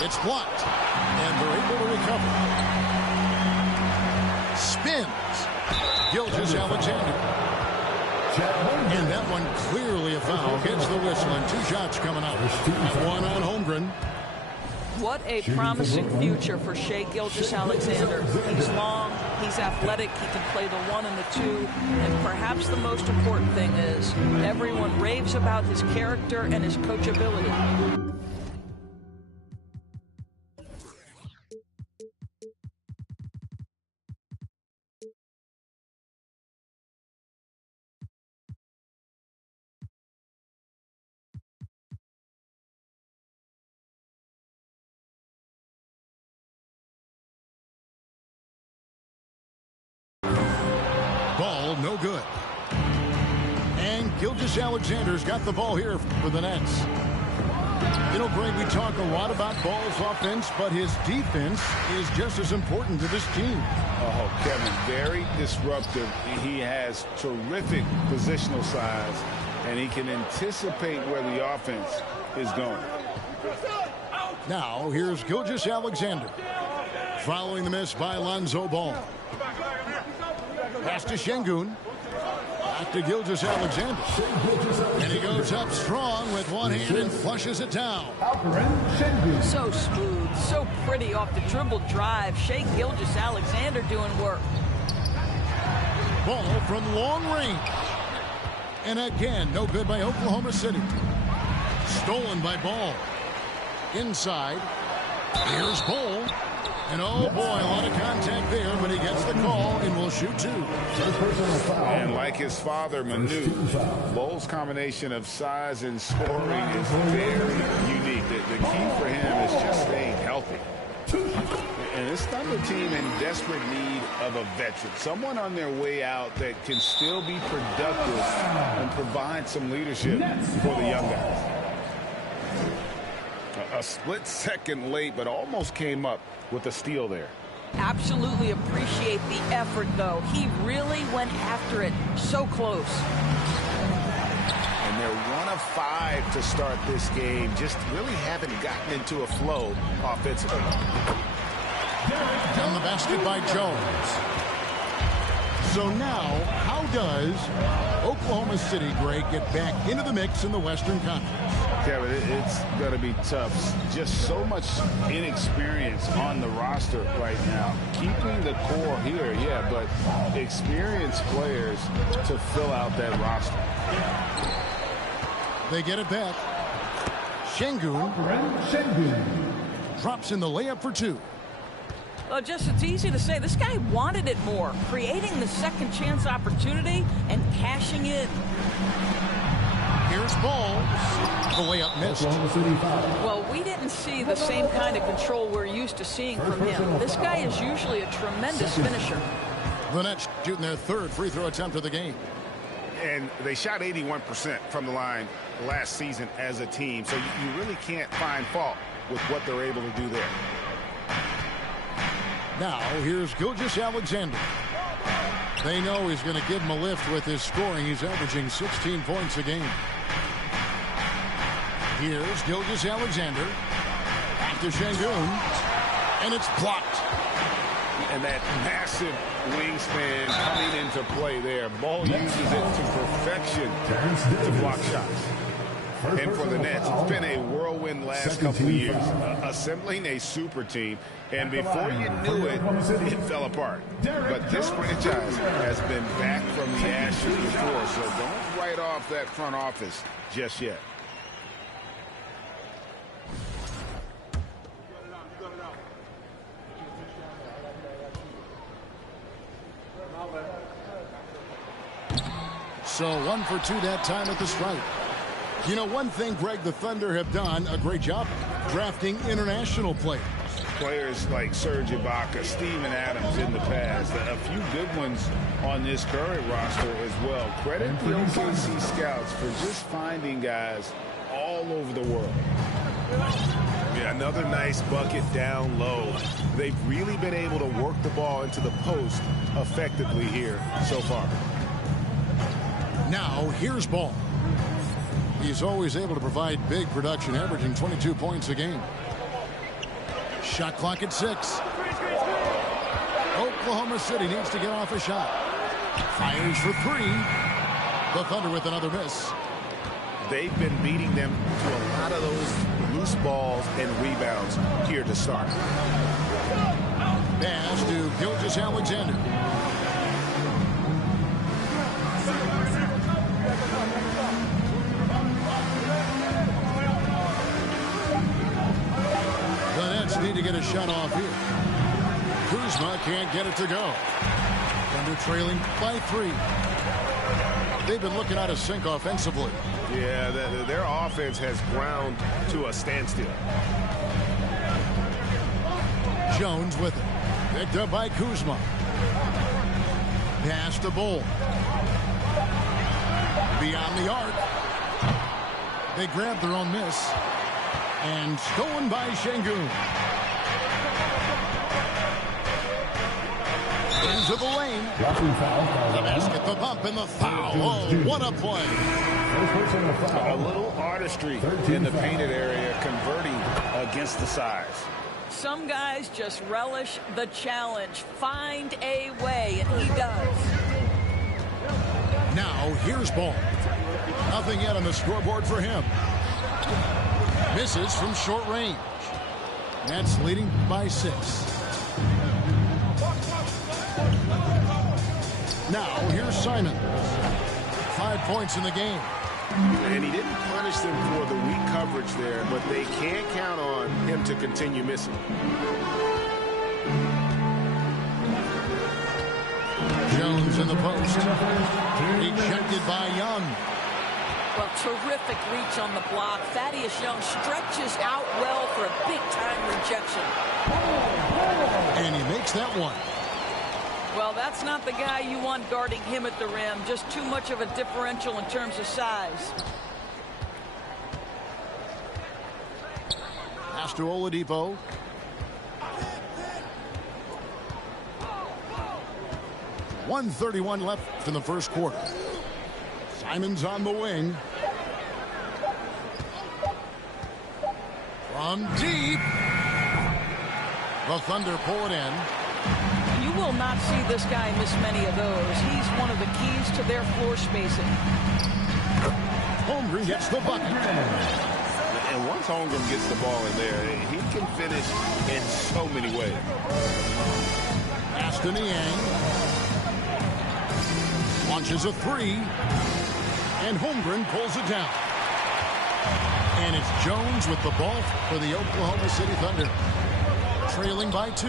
It's blocked, and they're able to recover. Spins. Gilgeous-Alexander. And that one clearly a foul. Gets the whistle, and 2 shots coming up. One on Holmgren. What a promising future for Shai Gilgeous-Alexander. He's long, he's athletic, he can play the 1 and the 2, and perhaps the most important thing is everyone raves about his character and his coachability. Ball no good. And Gilgeous-Alexander's got the ball here for the Nets. You know, Greg, we talk a lot about Ball's offense, but his defense is just as important to this team. Oh, Kevin, very disruptive. He has terrific positional size, and he can anticipate where the offense is going. Now, here's Gilgeous-Alexander. Following the miss by Lonzo Ball. Pass to Şengün. Back to Gilgeous-Alexander. And he goes up strong with one hand and flushes it down. So smooth, so pretty off the dribble drive. Shai Gilgeous-Alexander doing work. Ball from long range. And again, no good by Oklahoma City. Stolen by Ball. Inside. Here's Ball. And oh boy, a lot of contact there, but he gets the call and will shoot 2. And like his father, Manu, Ball's combination of size and scoring is very unique. The key for him is just staying healthy. And this Thunder team in desperate need of a veteran, someone on their way out that can still be productive and provide some leadership for the young guys. A split second late, but almost came up with a steal there. Absolutely appreciate the effort, though. He really went after it so close. And they're 1 of 5 to start this game. Just really haven't gotten into a flow offensively. Down the basket by Jones. So now, how does Oklahoma City, Greg, get back into the mix in the Western Conference? Kevin, it's going to be tough. Just so much inexperience on the roster right now. Keeping the core here, yeah, but experienced players to fill out that roster. They get it back. Şengün drops in the layup for 2. Well, just it's easy to say this guy wanted it more, creating the second chance opportunity and cashing in. Here's Ball. The layup missed. Well, we didn't see the same kind of control we're used to seeing from him. This guy is usually a tremendous finisher. The Nets shooting their 3rd free throw attempt of the game. And they shot 81% from the line last season as a team, so you really can't find fault with what they're able to do there. Now, here's Gilgeous-Alexander. They know he's going to give him a lift with his scoring. He's averaging 16 points a game. Here's Gilgeous-Alexander. Back to Şengün. And it's blocked. And that massive wingspan coming into play there. Ball uses it to perfection to block shots. And for the Nets, it's been a whirlwind last couple of years, assembling a super team. And before you knew it, it fell apart. But this franchise has been back from the ashes before, so don't write off that front office just yet. So 1 for 2 that time at the stripe. You know, one thing, Greg, the Thunder have done a great job drafting international players. Players like Serge Ibaka, Steven Adams in the past, a few good ones on this current roster as well. Credit the OKC scouts for just finding guys all over the world. Yeah, another nice bucket down low. They've really been able to work the ball into the post effectively here so far. Now, here's Ball. He's always able to provide big production, averaging 22 points a game. Shot clock at 6. Oklahoma City needs to get off a shot. Fires for 3. The Thunder with another miss. They've been beating them to a lot of those loose balls and rebounds here to start. Pass to Gilgeous-Alexander. The Nets need to get a shot off here. Kuzma can't get it to go. Thunder trailing by 3. They've been looking out of sync offensively. Yeah, their offense has ground to a standstill. Jones with it. Picked up by Kuzma. Pass to Bull. Beyond the arc. They grab their own miss. And stolen by Şengün. Into the lane. The basket, the bump, and the foul. Oh, what a play. A little artistry in the painted area, converting against the size. Some guys just relish the challenge. Find a way, and he does. Now, here's Ball. Nothing yet on the scoreboard for him. Misses from short range. Nets leading by 6. Now, here's Simon. 5 points in the game. And he didn't punish them for the weak coverage there, but they can't count on him to continue missing. Jones in the post. Rejected by Young. Well, terrific reach on the block. Thaddeus Young stretches out well for a big-time rejection. And he makes that one. Well, that's not the guy you want guarding him at the rim. Just too much of a differential in terms of size. Pass to Oladipo. .131 left in the first quarter. Simon's on the wing. From deep. The Thunder pull it in. You will not see this guy miss many of those. He's one of the keys to their floor spacing. Holmgren gets the bucket. And once Holmgren gets the ball in there, he can finish in so many ways. Pass to Niang. Launches a 3. And Holmgren pulls it down. And it's Jones with the ball for the Oklahoma City Thunder. Trailing by 2.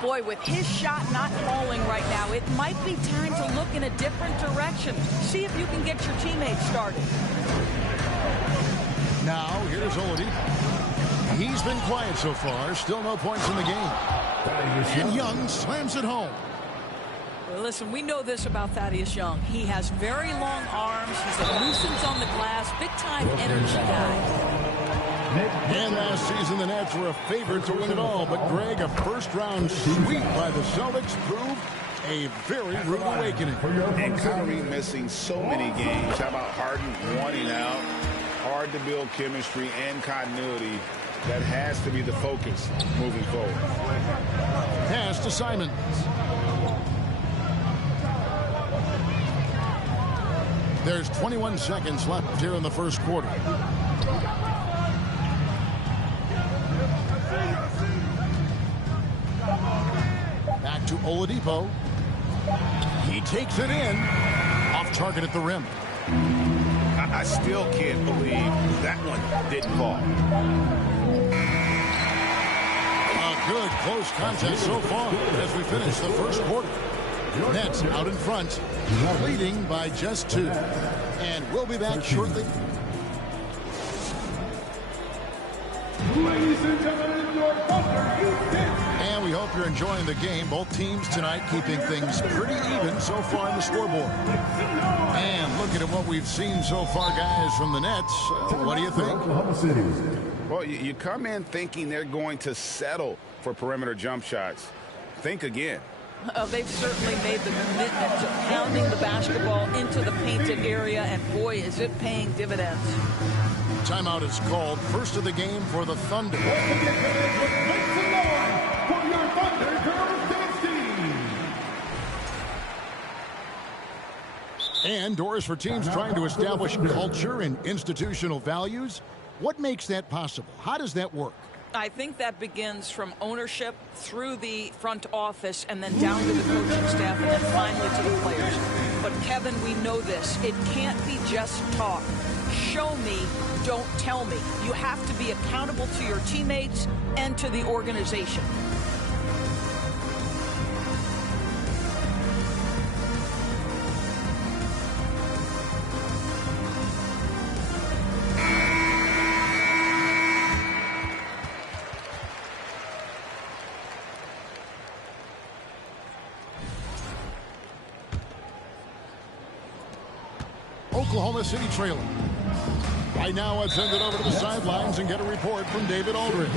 Boy, with his shot not falling right now, it might be time to look in a different direction. See if you can get your teammates started. Now, here's Oladipo. He's been quiet so far. Still no points in the game. And Young slams it home. Well, listen, we know this about Thaddeus Young. He has very long arms. He's a nuisance on the glass. Big-time energy guy. And last season, the Nets were a favorite to win it all. But, Greg, a first-round sweep by the Celtics proved a very rude awakening. And Kyrie missing so many games. How about Harden wanting out? Hard to build chemistry and continuity. That has to be the focus moving forward. Pass to Simons. There's 21 seconds left here in the first quarter. Back to Oladipo. He takes it in. Off target at the rim. I still can't believe that one didn't fall. A good close contest so far as we finish the first quarter. Nets out in front, leading by just 2. And we'll be back shortly. Ladies and gentlemen, your Thunder Houston. And we hope you're enjoying the game. Both teams tonight keeping things pretty even so far in the scoreboard. And looking at what we've seen so far, guys, from the Nets, what do you think? Well, you come in thinking they're going to settle for perimeter jump shots. Think again. They've certainly made the commitment to pounding the basketball into the painted area, and boy, is it paying dividends. Timeout is called. First of the game for the Thunder. And doors for teams trying to establish culture and institutional values. What makes that possible? How does that work? I think that begins from ownership through the front office and then down to the coaching staff and then finally to the players. But Kevin, we know this. It can't be just talk. Show me, don't tell me. You have to be accountable to your teammates and to the organization. Oklahoma City trailing. Right now, let's send it over to the sidelines and get a report from David Aldridge.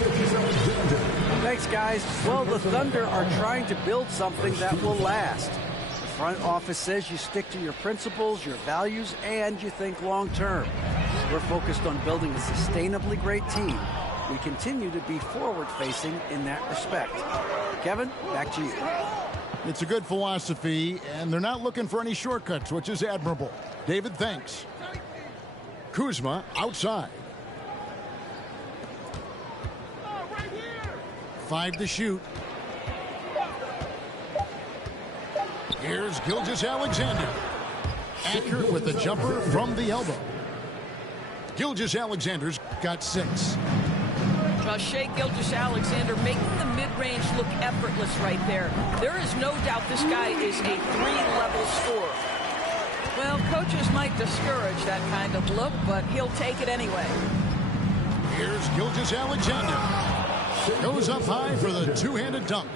Thanks, guys. Well, the Thunder are trying to build something that will last. The front office says you stick to your principles, your values, and you think long term. We're focused on building a sustainably great team. We continue to be forward-facing in that respect. Kevin, back to you. It's a good philosophy, and they're not looking for any shortcuts, which is admirable. David, thanks. Kuzma outside. 5 to shoot. Here's Gilgeous-Alexander. Accurate with the jumper from the elbow. Gilgeous-Alexander's got 6. Shai Gilgeous-Alexander making the mid-range look effortless right there. There is no doubt this guy is a 3-level scorer. Well, coaches might discourage that kind of look, but he'll take it anyway. Here's Gilgeous-Alexander. Goes up high for the two-handed dunk.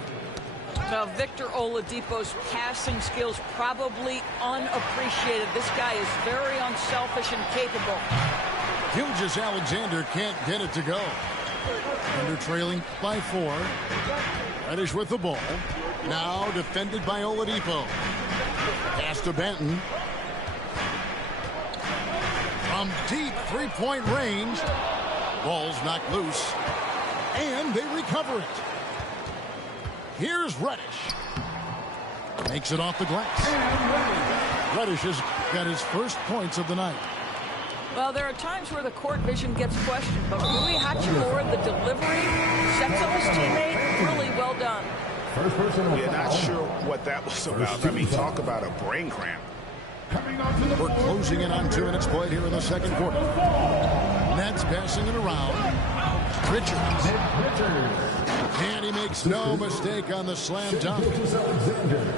Now, Victor Oladipo's passing skills probably unappreciated. This guy is very unselfish and capable. Gilgeous-Alexander can't get it to go. Thunder trailing by 4. Reddish with the ball. Now defended by Oladipo. Pass to Benton. From deep three-point range. Ball's knocked loose. And they recover it. Here's Reddish. Makes it off the glass. Reddish has got his first points of the night. Well, there are times where the court vision gets questioned, but Rui Hachimura, the delivery, sets up his teammate, really well done. Yeah, not sure what that was about. I mean, talk about a brain cramp. We're closing in on 2 minutes played here in the second quarter. Nets passing it around. Richards. And he makes no mistake on the slam dunk.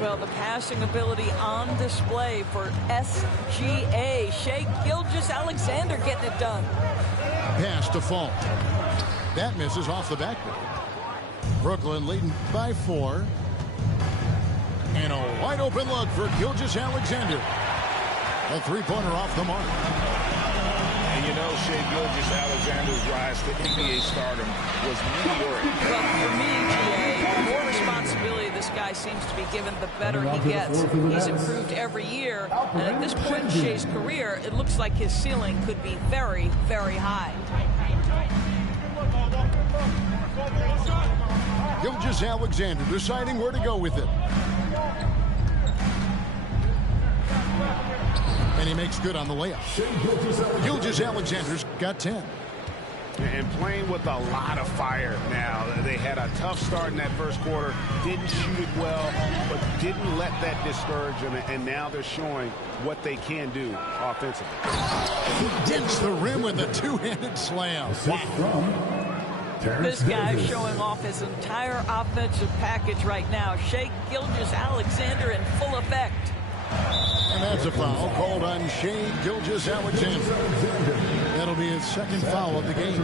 Well, the passing ability on display for SGA. Shai Gilgeous-Alexander getting it done. Pass to Fall. That misses off the backboard. Brooklyn leading by 4. And a wide open look for Gilgeous-Alexander. A three-pointer off the mark. And you know, Shai Gilgeous-Alexander's rise to NBA stardom was meteoric. Well, for me, GA, the more responsibility this guy seems to be given, the better he gets. He's improved every year, and at this point in Shai's career, it looks like his ceiling could be very, very high. Gilgeous-Alexander deciding where to go with it. And he makes good on the layup. Gilgeous-Alexander's got 10. And playing with a lot of fire now. They had a tough start in that first quarter. Didn't shoot it well, but didn't let that discourage them. And now they're showing what they can do offensively. He dents the rim with a two-handed slam. Wow. This guy's showing off his entire offensive package right now. Shai Gilgeous-Alexander in full effect. And that's a foul called on Shai Gilgeous-Alexander. That'll be his second foul of the game.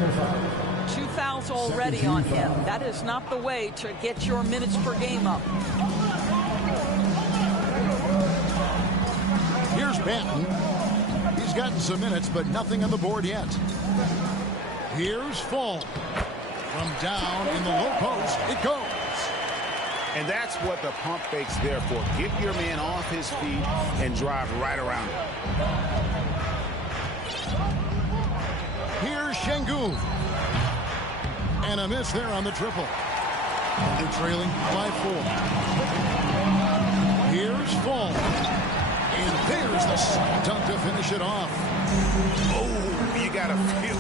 2 fouls already on him. That is not the way to get your minutes per game up. Here's Benton. He's gotten some minutes, but nothing on the board yet. Here's Fall. From down in the low post, it goes. And that's what the pump fake's there for. Get your man off his feet and drive right around him. Here's Şengün. And a miss there on the triple. They're trailing by 4. Here's Fall. And there's the slam dunk to finish it off. Oh, you got to feel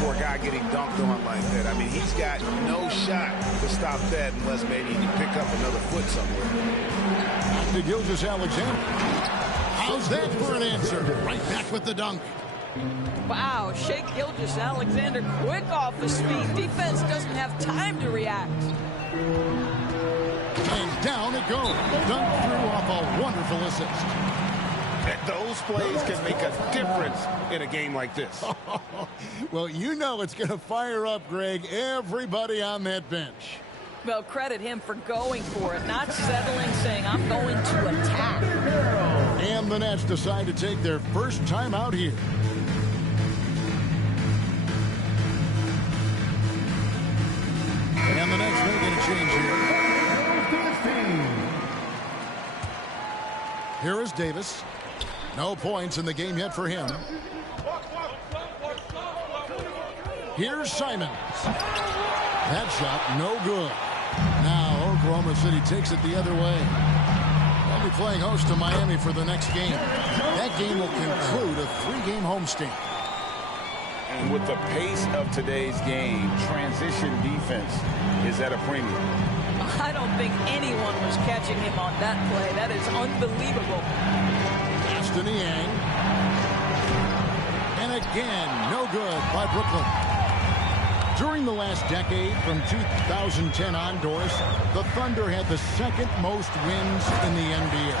for a guy getting dunked on like that. I mean, he's got no shot to stop that unless maybe he pick up another foot somewhere. Back to Gilgeous-Alexander. How's that for an answer? Right back with the dunk. Wow, Shai Gilgeous-Alexander quick off his feet. Defense doesn't have time to react. And down it goes. Dunk through off a wonderful assist. Those plays can make a difference in a game like this. Well, you know it's going to fire up, Greg, everybody on that bench. Well, credit him for going for it, not settling, saying, I'm going to attack. And the Nets decide to take their first time out here. And the Nets making a change here. Here is Davis. No points in the game yet for him. Here's Simons. That shot, no good. Now Oklahoma City takes it the other way. They'll be playing host to Miami for the next game. That game will conclude a 3-game homestand. And with the pace of today's game, transition defense is at a premium. I don't think anyone was catching him on that play. That is unbelievable. Aston Yang. And again, no good by Brooklyn. During the last decade, from 2010 on, Doris, the Thunder had the second most wins in the NBA.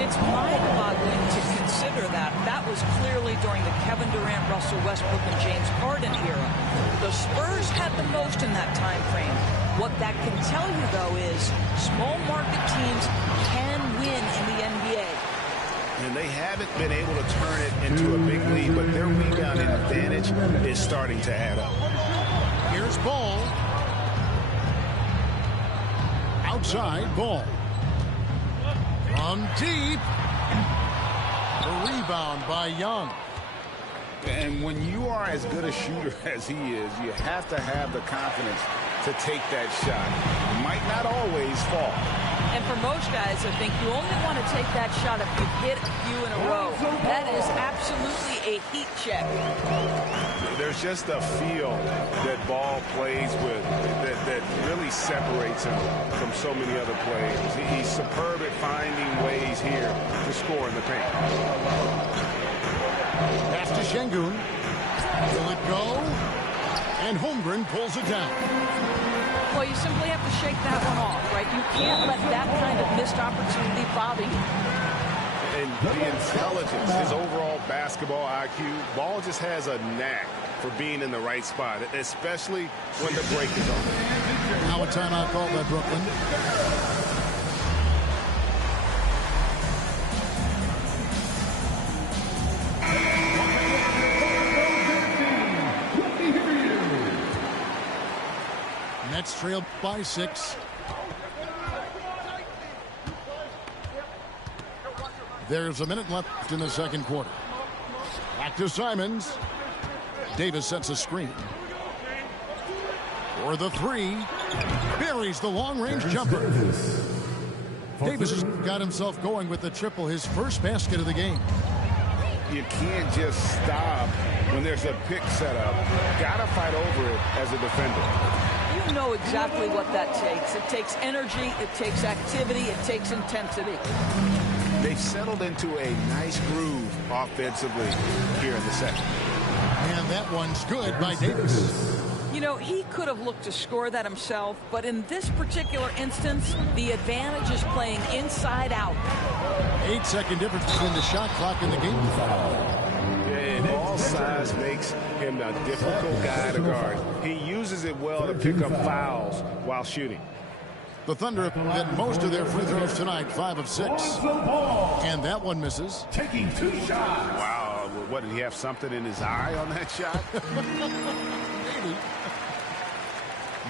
It's mind-boggling to consider that. That was clearly during the Kevin Durant, Russell Westbrook, and James Harden era. The Spurs had the most in that time frame. What that can tell you, though, is small market teams can win in the NBA. And they haven't been able to turn it into a big lead, but their rebounding advantage is starting to add up. Here's Ball. Outside, Ball. From deep. A rebound by Young. And when you are as good a shooter as he is, you have to have the confidence to take that shot. It might not always fall. And for most guys, I think you only want to take that shot if you've hit a few in a row. That is absolutely a heat check. There's just a feel that Ball plays with that really separates him from so many other players. He's superb at finding ways here to score in the paint. Pass to Şengün. Will it go? And Holmgren pulls it down. Well, you simply have to shake that one off, right? You can't let that kind of missed opportunity bother you. And the intelligence, his overall basketball IQ, Ball just has a knack for being in the right spot, especially when the break is on. Now a timeout called by Brooklyn. Nets trail by 6. There's a minute left in the second quarter. Back to Simons. Davis sets a screen. For the 3. Buries the long-range jumper. Davis has got himself going with the triple, his first basket of the game. You can't just stop when there's a pick set up. Gotta fight over it as a defender. You know exactly what that takes. It takes energy, it takes activity, it takes intensity. They've settled into a nice groove offensively here in the second. And that one's good by Davis. You know, he could have looked to score that himself, but in this particular instance, the advantage is playing inside out. 8-second difference between the shot clock and the game. And Ball size makes him a difficult guy to guard. He uses it well to pick up fouls while shooting. The Thunder have hit most of their free throws tonight, 5 of 6. And that one misses. Taking 2 shots. Wow, what, did he have something in his eye on that shot? Maybe.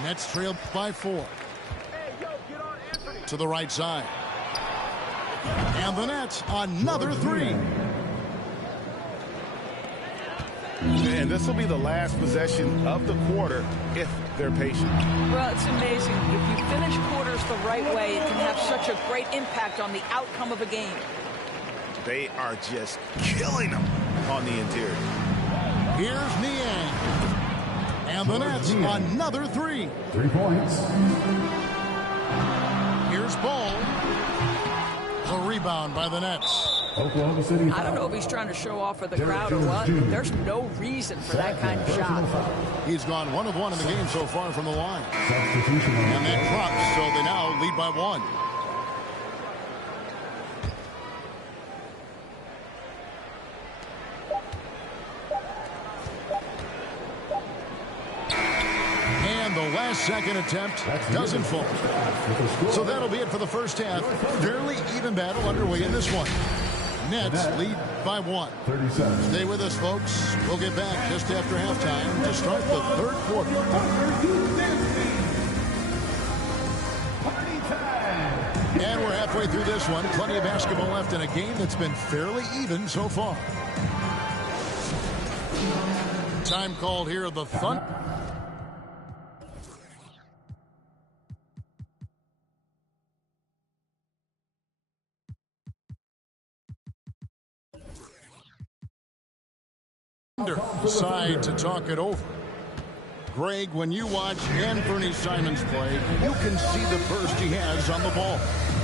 Nets trail by 4. To the right side. And the Nets, another 3. And this will be the last possession of the quarter if they're patient. Well, it's amazing. If you finish quarters the right way, it can have such a great impact on the outcome of a game. They are just killing them on the interior. Here's Niang. And the Nets, another 3. 3 points. Here's Ball. The rebound by the Nets. Oklahoma City. I don't know if he's trying to show off for the crowd or what. There's no reason for that kind of shot. He's gone 1 of 1 in the game so far from the line. Substitution. And that drops, so they now lead by 1. And the last second attempt doesn't fall. So that'll be it for the first half. Fairly even battle underway in this one. Nets lead by 1. 37. Stay with us, folks. We'll get back just after halftime to start the third quarter. And we're halfway through this one. Plenty of basketball left in a game that's been fairly even so far. Time called here, the Thunder. Decide to talk it over. Greg, when you watch Anthony Simons play, you can see the burst he has on the ball.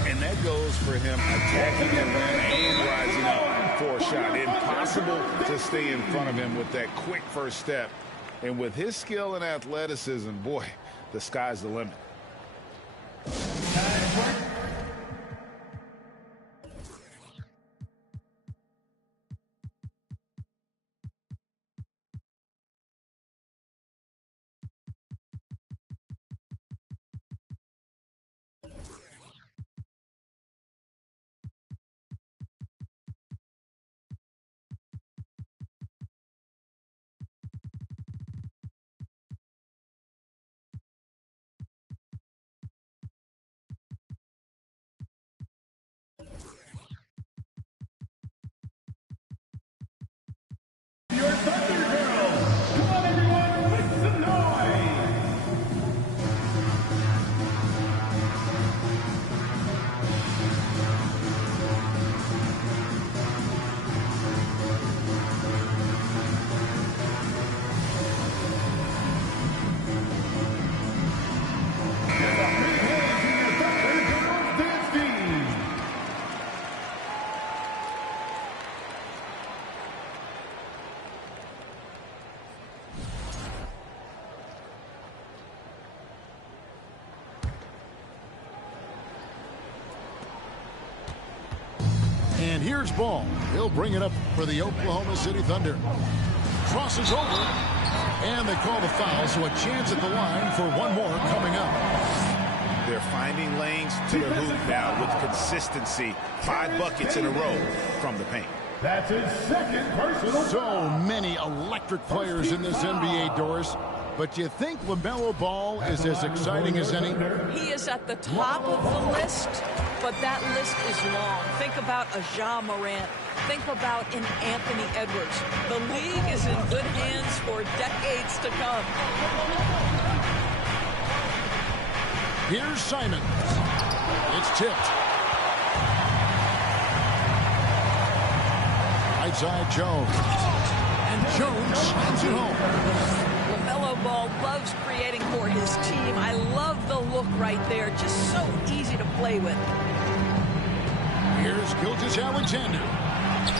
And that goes for him attacking the rim and rising up for a shot. Impossible to stay in front of him with that quick first step. And with his skill and athleticism, boy, the sky's the limit. Your Thunder Girls. Come on, everyone, make some noise. And here's Ball. He'll bring it up for the Oklahoma City Thunder. Crosses over. And they call the foul, so a chance at the line for one more coming up. They're finding lanes to the hoop now with consistency. 5 buckets in a row from the paint. That's his second personal. So many electric players in this NBA, Doris. But you think LaMelo Ball is as exciting as any? He is at the top of the list, but that list is long. Think about a Ja Morant. Think about an Anthony Edwards. The league is in good hands for decades to come. Here's Simon. It's tipped. Outside Jones. And Jones slams it home. LaMelo Ball loves creating for his team. I love the look right there. Just so easy to play with. Here's Gilgeous-Alexander.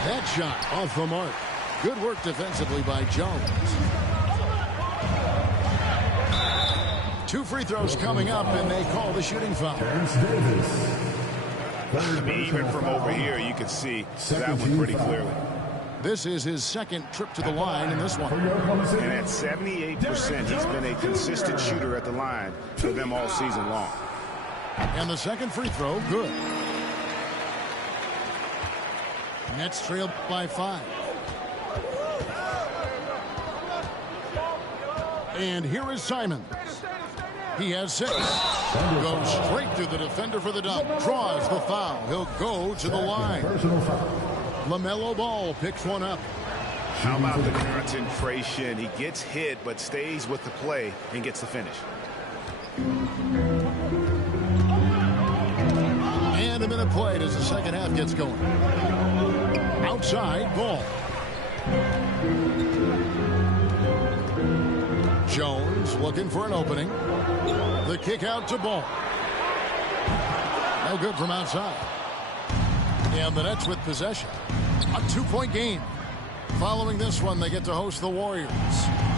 That shot off the mark. Good work defensively by Jones. 2 free throws coming up, and they call the shooting foul. I mean, even from over here, you can see that one pretty clearly. This is his second trip to the line in this one. And at 78%, he's been a consistent shooter at the line for them all season long. And the second free throw, good. Nets trail by 5. And here is Simons. He has 6. Goes straight through the defender for the dunk. Draws the foul. He'll go to the line. LaMelo Ball picks one up. How about the concentration? He gets hit, but stays with the play and gets the finish. And a minute played as the second half gets going. Outside, ball. Jones looking for an opening. The kick out to Ball. No good from outside. And the Nets with possession. A 2-point game. Following this one, they get to host the Warriors.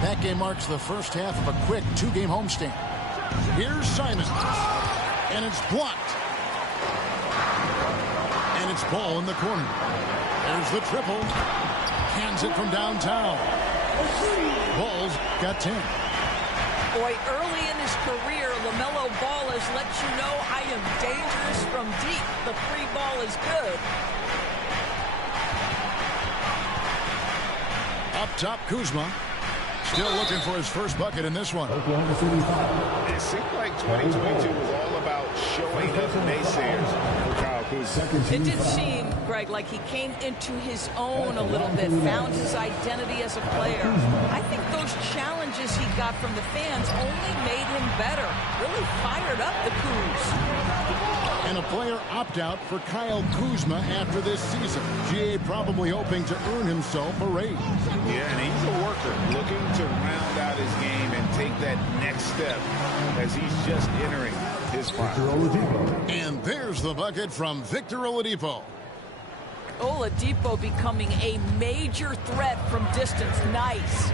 That game marks the first half of a quick 2-game homestand. Here's Simons. And it's blocked. And it's Ball in the corner. There's the triple. Hands it from downtown. Ball's got 10. Boy, early in his career, LaMelo Ball has let you know I am dangerous from deep. The free ball is good. Up top, Kuzma. Still looking for his first bucket in this one. It seemed like 2022 was all about showing up naysayers for Kyle Kuzma. It did seem, Greg, like he came into his own a little bit, found his identity as a player. I think those challenges he got from the fans only made him better. Really fired up the Kuz. And a player opt-out for Kyle Kuzma after this season. GA probably hoping to earn himself a raise. Yeah, and he's a worker looking to round out his game and take that next step as he's just entering his prime. And there's the bucket from Victor Oladipo. Oladipo becoming a major threat from distance. Nice.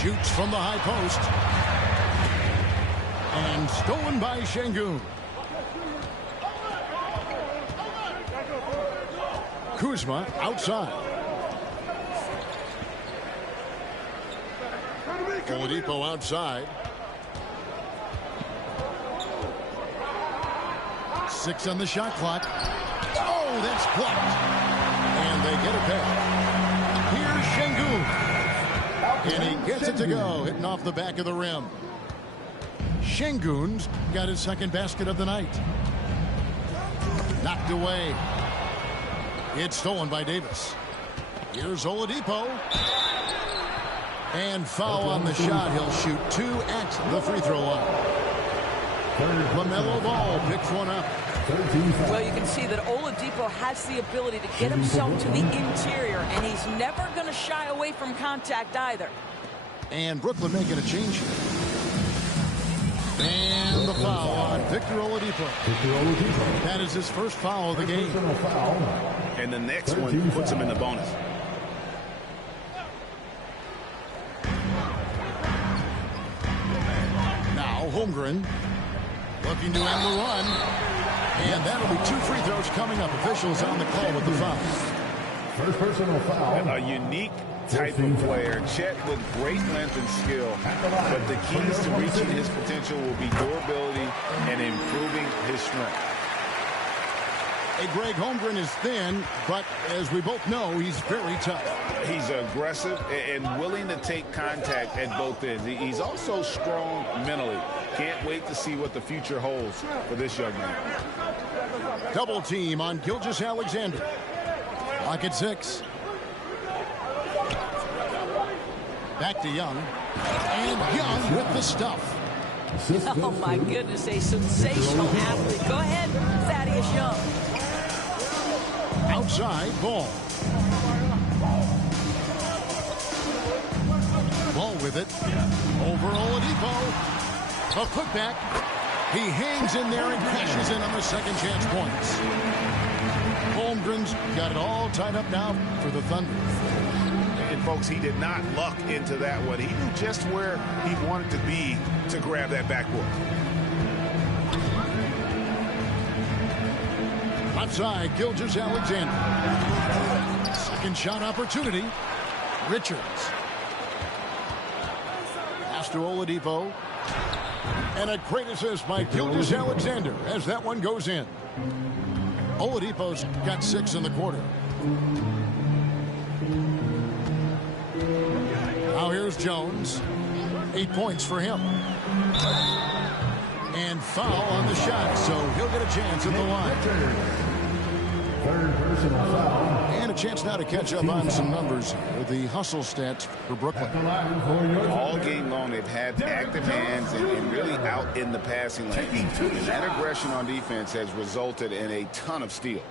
Shoots from the high post. And stolen by Şengün. Kuzma outside. Oladipo outside. 6 on the shot clock. Oh, that's blocked. And they get it back. Here's Şengün. And he gets it to go, hitting off the back of the rim. Şengün's got his second basket of the night. Knocked away. It's stolen by Davis. Here's Oladipo. And foul on the shot. He'll shoot 2 at the free throw line. LaMelo Ball picks one up. Well, you can see that Oladipo has the ability to get himself to the interior, and he's never going to shy away from contact either. And Brooklyn making a change here. And the foul on Victor Oladipo. That is his first foul of the game. And the next one puts him in the bonus. Now Holmgren looking to end the run. And that'll be 2 free throws coming up. Officials on the call with the foul. First personal foul. A unique type of player. Chet with great length and skill. But the keys to reaching his potential will be durability and improving his strength. Hey, Greg, Holmgren is thin, but as we both know, he's very tough. He's aggressive and willing to take contact at both ends. He's also strong mentally. Can't wait to see what the future holds for this young man. Double team on Gilgeous-Alexander. Clock at 6. Back to Young. And Young with the stuff. Oh, my goodness, a sensational athlete. Go ahead, Thaddeus Young. Outside, Ball. Ball with it. Over Oladipo. A putback. He hangs in there and cashes in on the second chance points. Holmgren's got it all tied up now for the Thunder. And, folks, he did not luck into that one. He knew just where he wanted to be to grab that backboard. Outside, Gilgeous-Alexander. Second shot opportunity. Richards. Pass to Oladipo. And a great assist by Gilgeous-Alexander as that one goes in. Oladipo's got 6 in the quarter. Now here's Jones. 8 points for him. And foul on the shot, so he'll get a chance at the line. Third personal foul. And a chance now to catch up on some numbers with the hustle stats for Brooklyn. At the line for your All game long, they've had active hands and really out in the passing lane. And that aggression on defense has resulted in a ton of steals.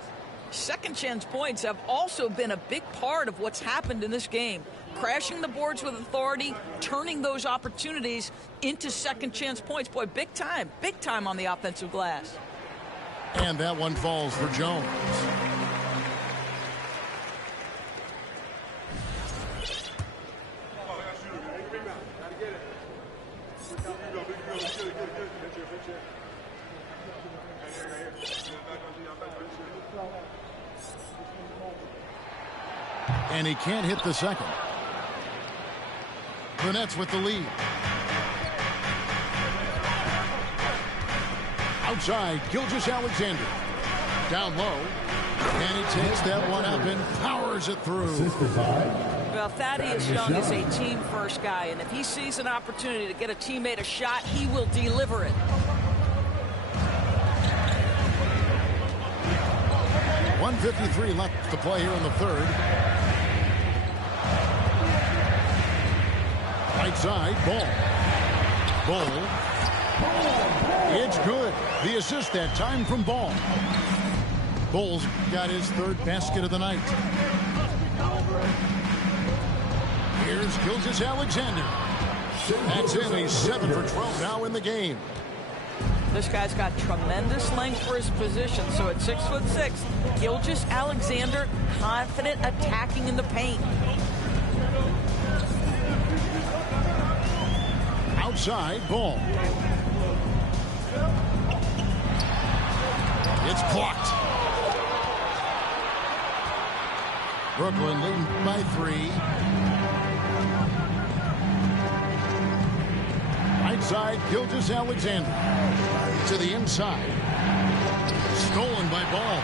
Second chance points have also been a big part of what's happened in this game. Crashing the boards with authority, turning those opportunities into second chance points. Boy, big time on the offensive glass. And that one falls for Jones. And he can't hit the second. The Nets with the lead. Outside, Gilgeous-Alexander. Down low. And he takes that one up and powers it through. Well, Thaddeus Young is a team-first guy, and if he sees an opportunity to get a teammate a shot, he will deliver it. 1:53 left to play here in the third. Right side, Ball. It's good. The assist that time from Ball. Bull's got his third basket of the night. Here's Gilgeous-Alexander. That's in. He's 7 for 12 now in the game. This guy's got tremendous length for his position. So at 6'6", Gilgeous-Alexander confident attacking in the paint. Outside, Ball. It's blocked. Brooklyn leading by 3. Right side, Gilgeous-Alexander. To the inside. Stolen by Ball.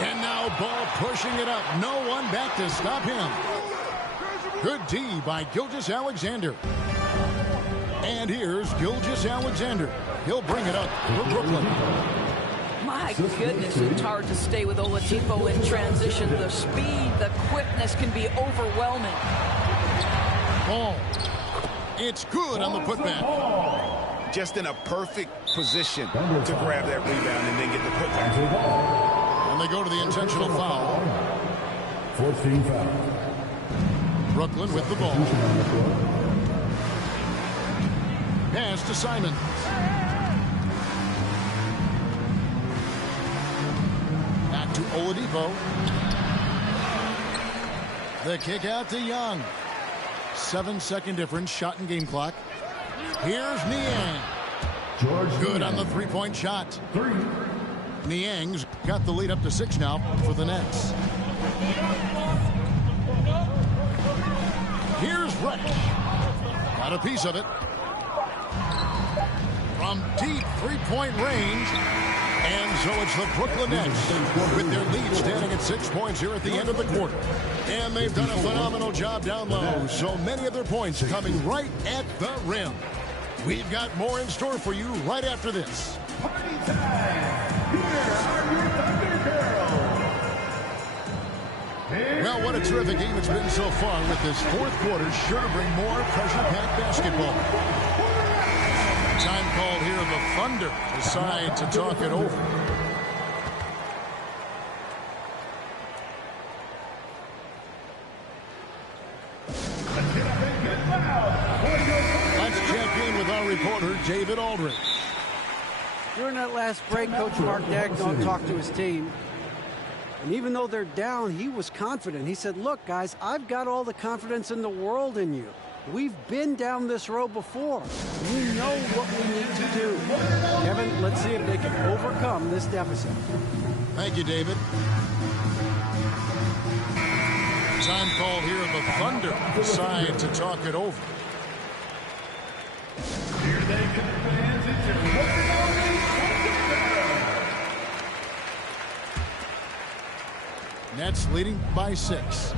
And now Ball pushing it up. No one back to stop him. Good D by Gilgeous-Alexander. And here's Gilgeous-Alexander. He'll bring it up for Brooklyn. My goodness, it's hard to stay with Oladipo in transition. The speed, the quickness can be overwhelming. Ball. It's good on the putback. Just in a perfect position to grab that rebound and then get the putback. And they go to the intentional foul. 14 foul. Brooklyn with the ball. Pass to Simon. Back to Oladipo. The kick out to Young. 7-second difference, shot and game clock. Here's Niang. Good on the three-point shot. Niang's got the lead up to 6 now for the Nets. Here's Reich. Got a piece of it. From deep three-point range. And so it's the Brooklyn Nets with their lead standing at 6 points here at the end of the quarter. And they've done a phenomenal job down low. So many of their points coming right at the rim. We've got more in store for you right after this. Party time! Here are your Thunder Girls. Well, what a terrific game it's been so far with this fourth quarter. Sure to bring more pressure-packed basketball. Time called here. The Thunder decide to talk it over. Let's check in with our reporter, David Aldridge. During that last break, Coach Mark Daigneault talked to his team. And even though they're down, he was confident. He said, look, guys, I've got all the confidence in the world in you. We've been down this road before. We know what we need to do. Kevin, let's see if they can overcome this deficit. Thank you, David. Time called here. The Thunder decide to talk it over. Here they come, fans. It's your one and only Thunder. Nets leading by 6.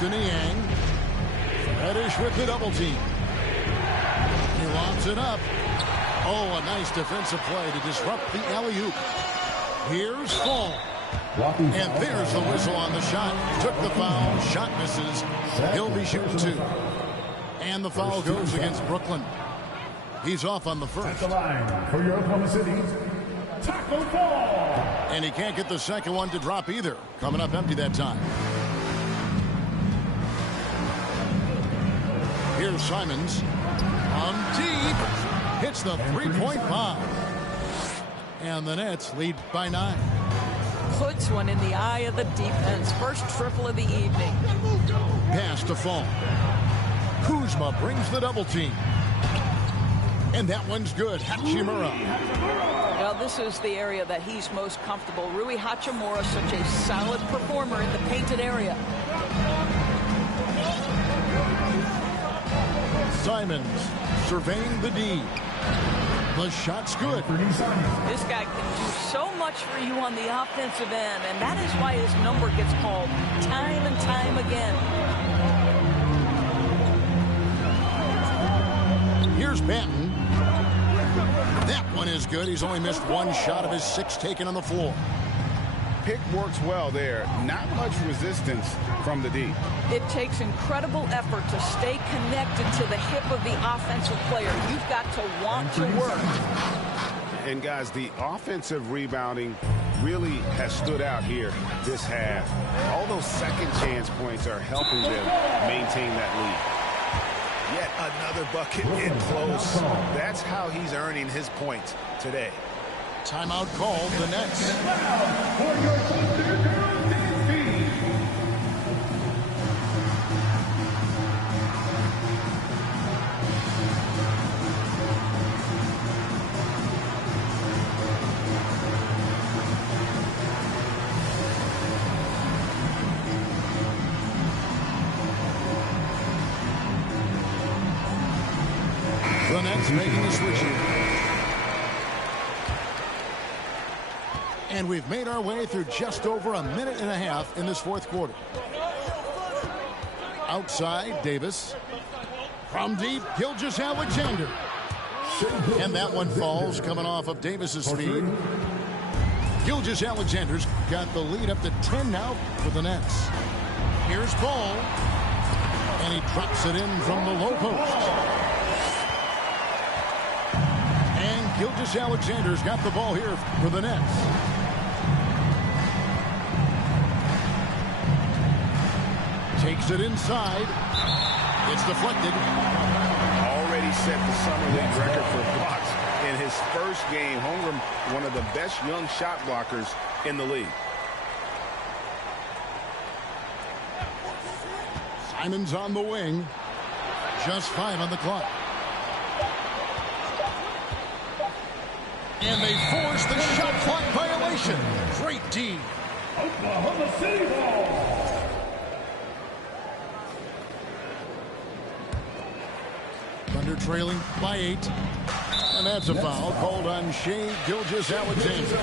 To Niang. Reddish with the double team. He lobs it up. Oh, a nice defensive play to disrupt the alley-oop. Here's Fall. And there's the whistle on the shot. Took the foul. Shot misses. He'll be shooting 2. And the foul goes against Brooklyn. He's off on the first. At the line for your Oklahoma City, Taco Fall. And he can't get the second one to drop either. Coming up empty that time. Here's Simons. From deep. Hits the three-point bomb. And the Nets lead by 9. Puts one in the eye of the defense. First triple of the evening. Pass to Fall. Kuzma brings the double team. And that one's good. Hachimura. Well, this is the area that he's most comfortable. Rui Hachimura, such a solid performer in the painted area. Simons surveying the D. The shot's good. This guy can do so much for you on the offensive end, and that is why his number gets called time and time again. Here's Banton. That one is good. He's only missed 1 shot of his 6 taken on the floor. Pick works well there. Not much resistance from the D. It takes incredible effort to stay connected to the hip of the offensive player. You've got to want to work. And guys, the offensive rebounding really has stood out here this half. All those second chance points are helping them maintain that lead. Yet another bucket in close. That's how he's earning his points today. Timeout called. The Nets. For your Thunder Girls dance team. The Nets making the switch here. And we've made our way through just over a minute and a half in this 4th quarter. Outside, Davis. From deep, Gilgeous-Alexander. And that one falls coming off of Davis's speed. Gilgeous-Alexander's got the lead up to 10 now for the Nets. Here's Ball. And he drops it in from the low post. And Gilgeous-Alexander's got the ball here for the Nets. Takes it inside. It's deflected. Already set the summer league record for blocks in his first game. Holmgren, one of the best young shot blockers in the league. Simons on the wing. Just 5 on the clock. And they force the shot clock violation. Great D. Oklahoma City ball. Thunder trailing by 8. And that's a foul called on Shai Gilgeous-Alexander.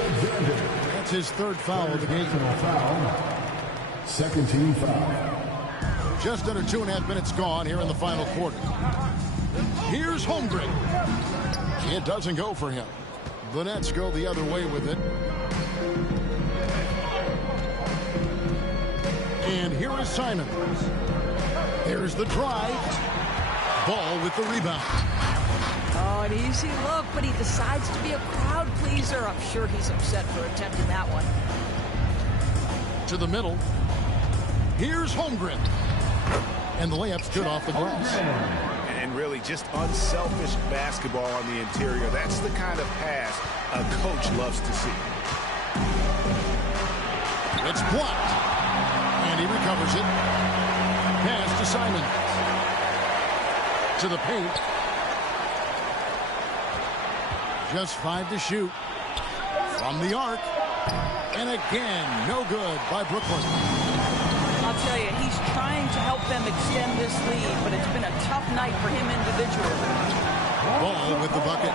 That's his 3rd foul of the game. Foul. Second team foul. Just under 2.5 minutes gone here in the final quarter. Here's Holmgren. It doesn't go for him. The Nets go the other way with it. And here is Simons. There's the drive. Ball with the rebound. Oh, an easy look, but he decides to be a crowd pleaser. I'm sure he's upset for attempting that one. To the middle. Here's Holmgren. And the layup's good off the glass. And really just unselfish basketball on the interior. That's the kind of pass a coach loves to see. It's blocked. And he recovers it. Pass to Simons. To the paint. Just 5 to shoot. From the arc. And again, no good by Brooklyn. I'll tell you, he's trying to help them extend this lead, but it's been a tough night for him individually. Ball with the bucket.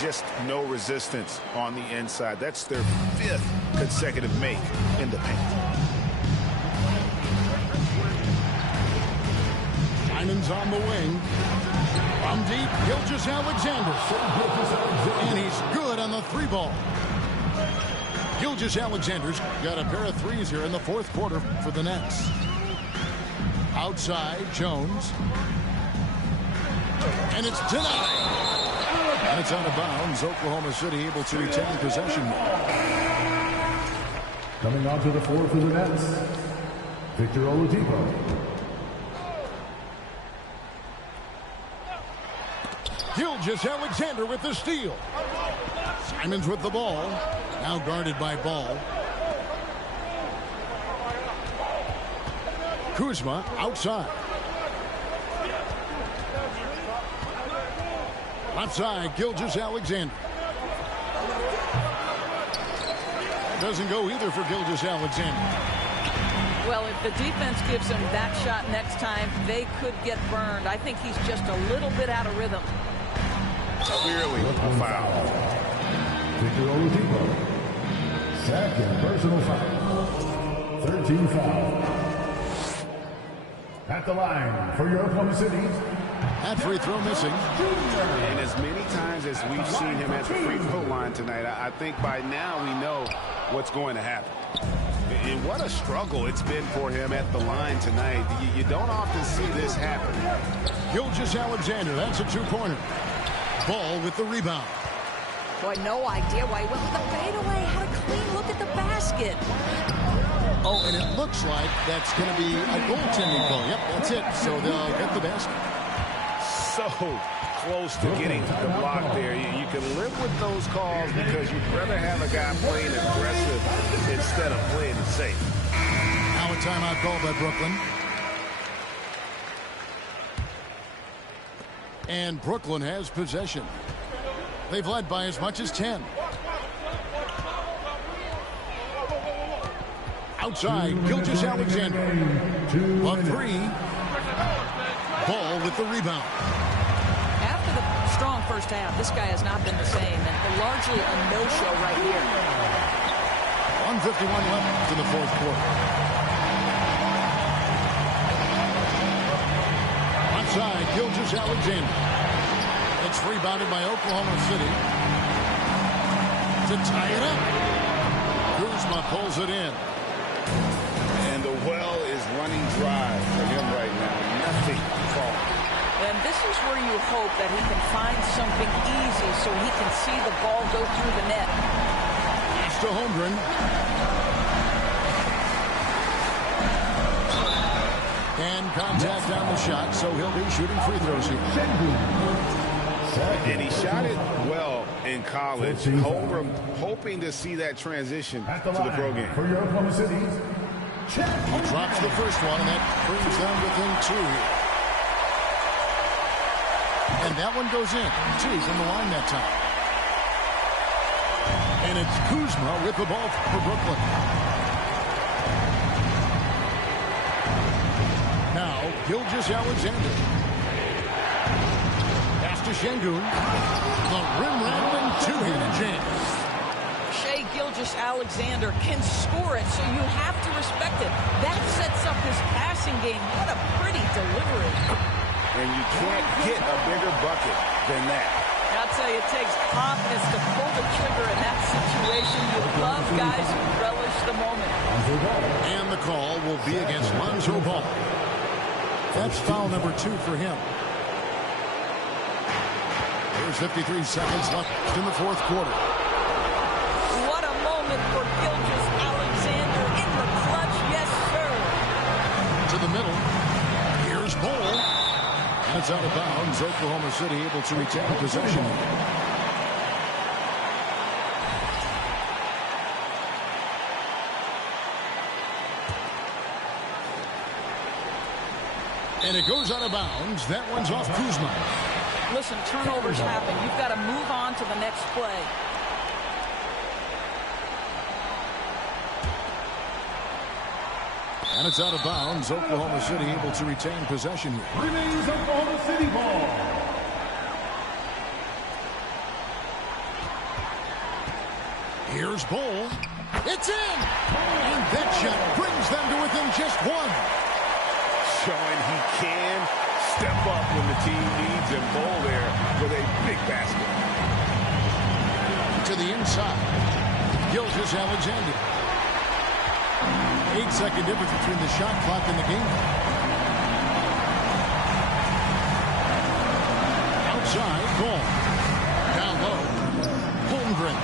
Just no resistance on the inside. That's their 5th consecutive make in the paint. Simons is on the wing. From deep, Gilgeous-Alexander. And he's good on the three ball. Gilgeous-Alexander's got a pair of threes here in the fourth quarter for the Nets. Outside, Jones. And it's denied. And it's out of bounds. Oklahoma City able to retain possession. Coming onto the floor for the Nets, Victor Oladipo. Gilgeous-Alexander with the steal. Simons with the ball. Now guarded by Ball. Kuzma outside. Left side, Gilgeous-Alexander. Doesn't go either for Gilgeous-Alexander. Well, if the defense gives him that shot next time, they could get burned. I think he's just a little bit out of rhythm. Clearly a foul. Victor Oladipo. Second personal foul. 13 foul. At the line for your Oklahoma City. That free throw missing. And as many times as we've seen him at the free throw line tonight, I think by now we know what's going to happen. And what a struggle it's been for him at the line tonight. You don't often see this happen. Gilgeous-Alexander, that's a two-pointer. Ball with the rebound. Boy, no idea why he went with the fadeaway. Had a clean look at the basket. Oh, and it looks like that's going to be a goaltending call. Yep, that's it. So they'll get the basket. So close to getting the block there. You can live with those calls because you'd rather have a guy playing aggressive instead of playing it safe. Now a timeout call by Brooklyn. And Brooklyn has possession. They've led by as much as 10. Outside, Gilgeous-Alexander. A three. Ball with the rebound. After the strong first half, this guy has not been the same, and largely a no-show right here. 1:51 left in the fourth quarter. Outside, Gilgeous-Alexander. It's rebounded by Oklahoma City. To tie it up. Kuzma pulls it in. And the well is running dry for him right now. Nothing falling. And this is where you hope that he can find something easy so he can see the ball go through the net. Pass to Holmgren. And contact on the shot, so he'll be shooting free throws here. And he shot it well in college. Holmgren hoping to see that transition to the pro game. For your Oklahoma City. He drops the first one, and that brings them within two. And that one goes in. Two from the line that time. And it's Kuzma with the ball for Brooklyn. Now, Gilgeous-Alexander. Pass to Şengün. The rim-rattling two-handed jam. Shai Gilgeous-Alexander can score it, so you have to respect it. That sets up his passing game. What a pretty delivery. And you can't get a bigger bucket than that. I'll tell you, it takes confidence to pull the trigger in that situation. You love guys who relish the moment. And the call will be against Lonzo Ball. That's foul number 2 for him. There's 53 seconds left in the fourth quarter. What a moment for Gilgeous-Alexander in the clutch. Yes, sir. To the middle. Here's Ball. And it's out of bounds. Oklahoma City able to retain possession. And it goes out of bounds. That one's off Kuzma. Listen, turnovers happen. You've got to move on to the next play. And it's out of bounds. Oklahoma City able to retain possession here. Remains Oklahoma City ball. Here's Ball. It's in! And that shot brings them to within just one. Showing he can step up when the team needs him. Ball there with a big basket. To the inside. Gilgeous-Alexander. 8-second difference between the shot clock and the game. Outside, Ball. Down low, Holmgren.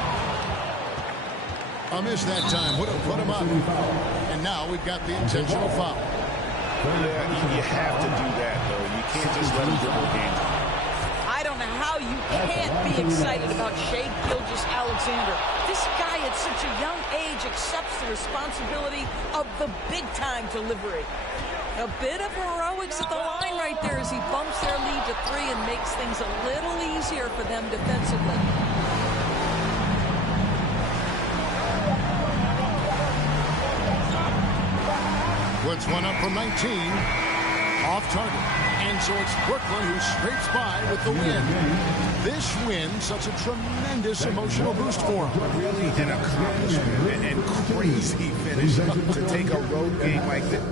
A miss that time. Would have put him up. And now we've got the intentional foul. Yeah, you have to do that, though. You can't just let him dribble games. I don't know how you can't be excited about Shai Gilgeous-Alexander. This guy at such a young age accepts the responsibility of the big-time delivery. A bit of heroics at the line right there as he bumps their lead to 3 and makes things a little easier for them defensively. Puts one up from 19. Off target. And so it's Brooklyn who scrapes by with the win. This win, such a tremendous emotional boost for him. Really an accomplishment and crazy finish to take a road game like this.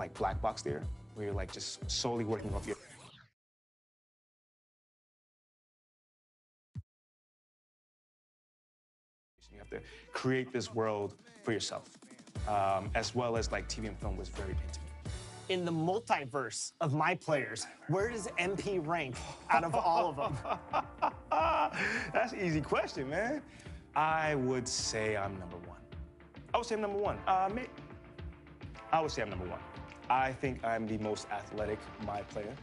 like black box there, where you're like just solely working off your. You have to create this world for yourself, as well as like TV and film was very intimate. In the multiverse of my players, where does MP rank out of all of them? That's an easy question, man. I would say I'm number one. I would say I'm number one. I would say I'm number one. I think I'm the most athletic my player,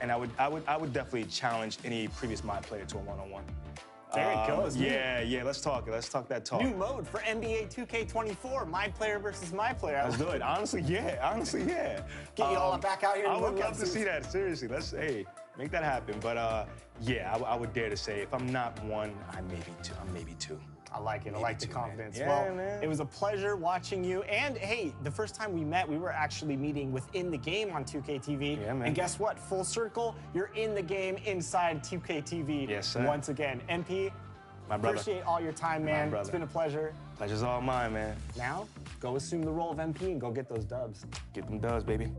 and I would definitely challenge any previous my player to a one-on-one. There it goes. Yeah. Let's talk it. Let's talk that talk. New mode for NBA 2K24, my player versus my player. Let's do it. Honestly, yeah. Get you all back out here. I would love to see that. Seriously, let's make that happen. But yeah, I would dare to say if I'm not one, I'm maybe two. I like it. I like the confidence. Man. Well, man. It was a pleasure watching you. And hey, the first time we met, we were actually meeting within the game on 2K TV. Yeah, man. And guess what? Full circle, you're in the game inside 2K TV. Yes, sir. Once again, MP. My brother. Appreciate all your time, man. It's been a pleasure. Pleasure's all mine, man. Now, go assume the role of MP and go get those dubs. Get them dubs, baby.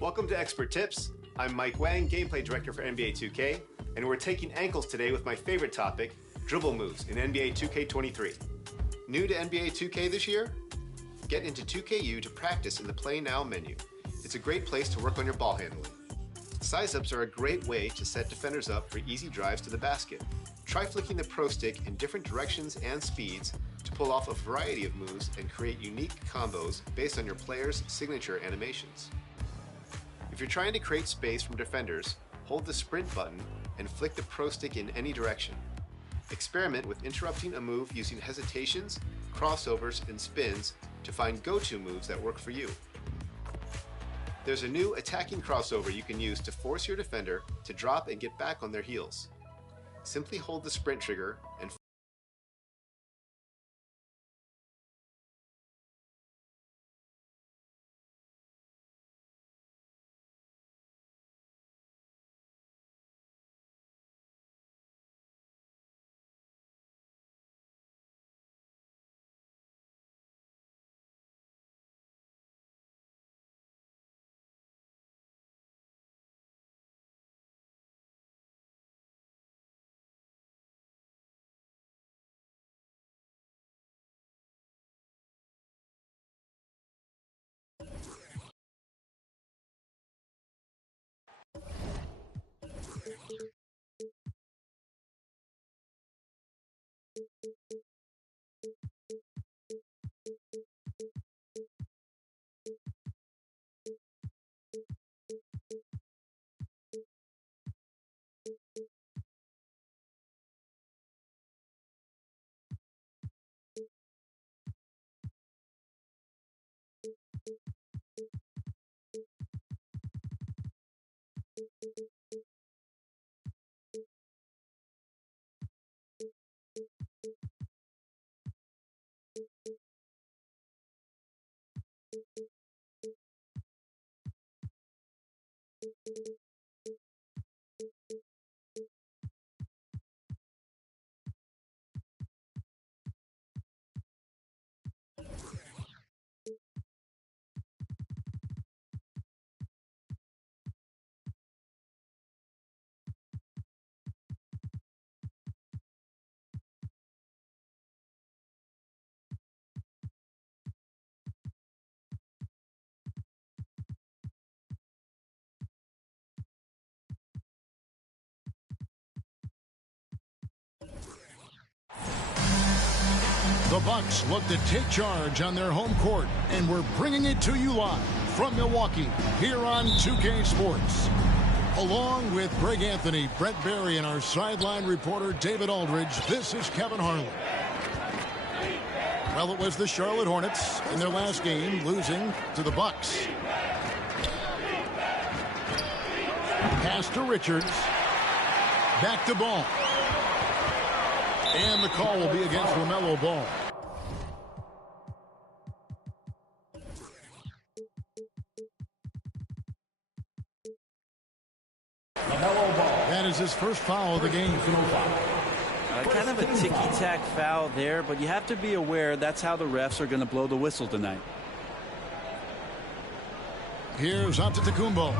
Welcome to Expert Tips. I'm Mike Wang, Gameplay Director for NBA 2K, and we're taking ankles today with my favorite topic, dribble moves in NBA 2K23. New to NBA 2K this year? Get into 2KU to practice in the Play Now menu. It's a great place to work on your ball handling. Size-ups are a great way to set defenders up for easy drives to the basket. Try flicking the Pro Stick in different directions and speeds to pull off a variety of moves and create unique combos based on your player's signature animations. If you're trying to create space from defenders, hold the sprint button and flick the Pro Stick in any direction. Experiment with interrupting a move using hesitations, crossovers, and spins to find go-to moves that work for you. There's a new attacking crossover you can use to force your defender to drop and get back on their heels. Simply hold the sprint trigger and The Bucks look to take charge on their home court, and we're bringing it to you live from Milwaukee here on 2K Sports. Along with Greg Anthony, Brett Barry, and our sideline reporter David Aldridge, this is Kevin Harlan. Well, it was the Charlotte Hornets in their last game, losing to the Bucks. Pass to Richards. Back to Ball. And the call will be against LaMelo Ball. That is his first foul of the game. Kind of a ticky-tack foul there, but you have to be aware that's how the refs are going to blow the whistle tonight. Here's Antetokounmpo.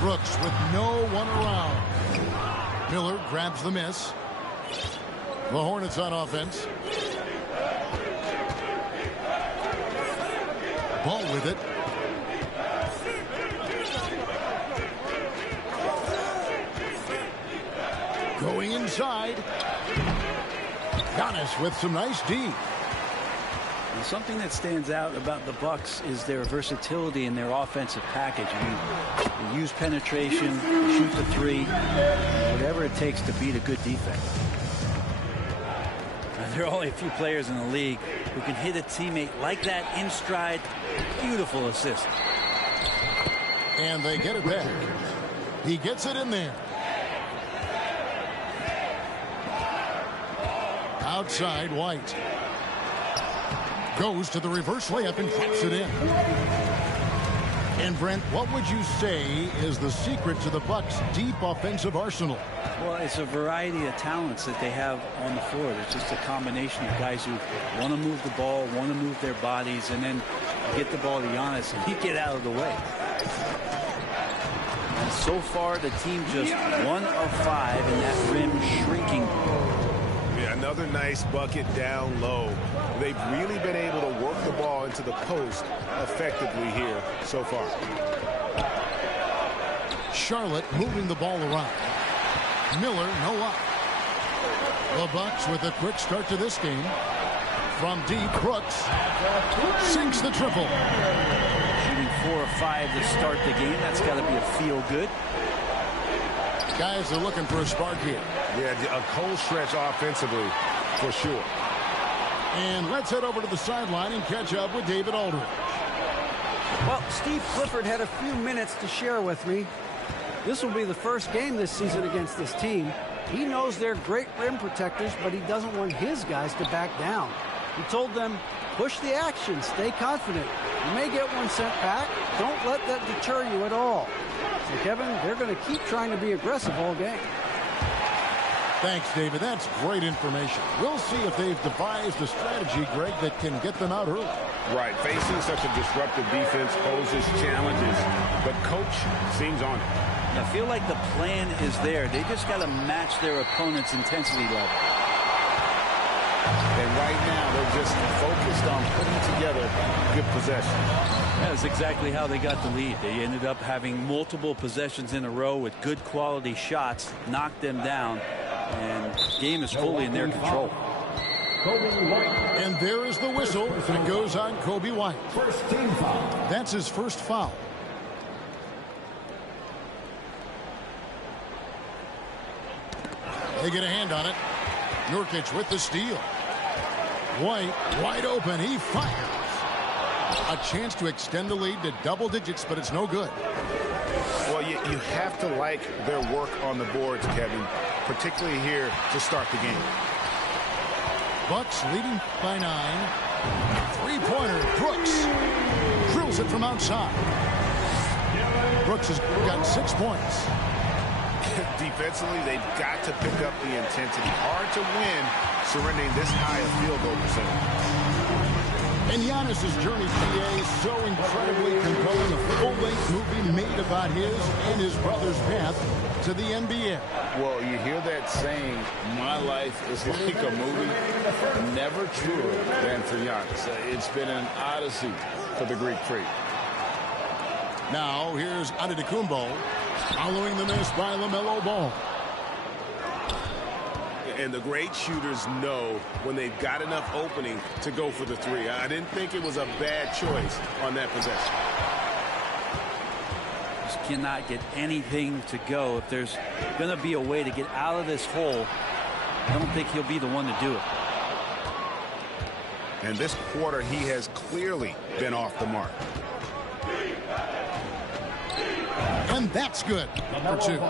Brooks with no one around. Miller grabs the miss. The Hornets on offense. Ball with it. Going inside. Giannis with some nice D. And something that stands out about the Bucks is their versatility in their offensive package. You use penetration, you shoot the three, whatever it takes to beat a good defense. There are only a few players in the league who can hit a teammate like that in stride. Beautiful assist. And they get it back. He gets it in there. Outside, White. Goes to the reverse layup and taps it in. And Brent, what would you say is the secret to the Bucks' deep offensive arsenal? Well, it's a variety of talents that they have on the floor. It's just a combination of guys who want to move the ball, want to move their bodies, and then You get the ball to Giannis and you get out of the way. And so far, the team just 1 of 5 and that rim shrinking. Yeah, another nice bucket down low. They've really been able to work the ball into the post effectively here so far. Charlotte moving the ball around. Miller, no luck. The Bucks with a quick start to this game. From deep, Brooks sinks the triple. Shooting 4 of 5 to start the game. That's got to be a feel-good. Guys are looking for a spark here. Yeah, a cold stretch offensively for sure. And let's head over to the sideline and catch up with David Aldridge. Well, Steve Clifford had a few minutes to share with me. This will be the first game this season against this team. He knows they're great rim protectors, but he doesn't want his guys to back down. He told them, push the action, stay confident. You may get one sent back. Don't let that deter you at all. So, Kevin, they're going to keep trying to be aggressive all game. Thanks, David. That's great information. We'll see if they've devised a strategy, Greg, that can get them out early. Right. Facing such a disruptive defense poses challenges, but coach seems on it. I feel like the plan is there. They just got to match their opponent's intensity level. And right now, they're just focused on putting together good possession. That's exactly how they got the lead. They ended up having multiple possessions in a row with good quality shots, knocked them down, and the game is fully in their control. And there is the whistle that goes on Kobe White. First team foul. That's his first foul. They get a hand on it. Nurkic with the steal. White wide open. He fires. A chance to extend the lead to double digits, but it's no good. Well, you have to like their work on the boards, Kevin, particularly here to start the game. Bucks leading by 9. Three-pointer. Brooks drills it from outside. Brooks has got 6 points. Defensively, they've got to pick up the intensity. Hard to win surrendering this high a field goal percentage. And Giannis's journey, PA, so incredibly compelling. A full-length movie made about his and his brother's path to the NBA. Well, you hear that saying, my life is like a movie. Never truer than for Giannis. It's been an odyssey for the Greek freak. Now, here's Antetokounmpo following the miss by LaMelo Ball. And the great shooters know when they've got enough opening to go for the three. I didn't think it was a bad choice on that possession. Just cannot get anything to go. If there's going to be a way to get out of this hole, I don't think he'll be the one to do it. And this quarter, he has clearly been off the mark. And that's good for 2.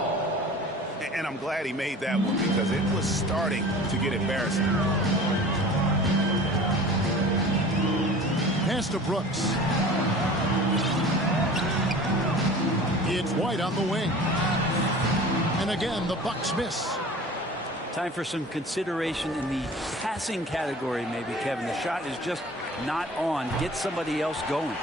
And I'm glad he made that one because it was starting to get embarrassing. Pass to Brooks. It's White on the wing. And again, the Bucks miss. Time for some consideration in the passing category, maybe, Kevin. The shot is just not on. Get somebody else going.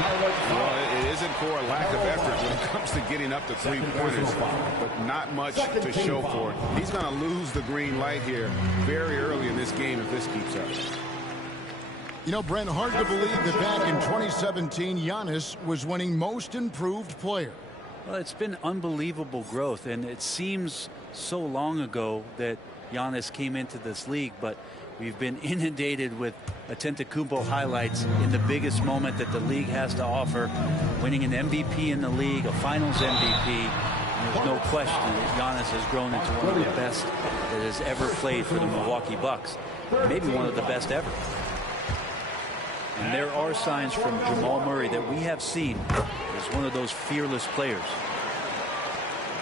Well, it isn't for a lack of effort when it comes to getting up to three-pointers, but not much to show for it. He's going to lose the green light here very early in this game if this keeps up. You know, Brent, hard to believe that back in 2017, Giannis was winning Most Improved Player. Well, it's been unbelievable growth, and it seems so long ago that Giannis came into this league, but we've been inundated with Antetokounmpo highlights in the biggest moment that the league has to offer, winning an MVP in the league, a Finals MVP. And there's no question that Giannis has grown into one of the best that has ever played for the Milwaukee Bucks, maybe one of the best ever. And there are signs from Jamal Murray that we have seen as one of those fearless players.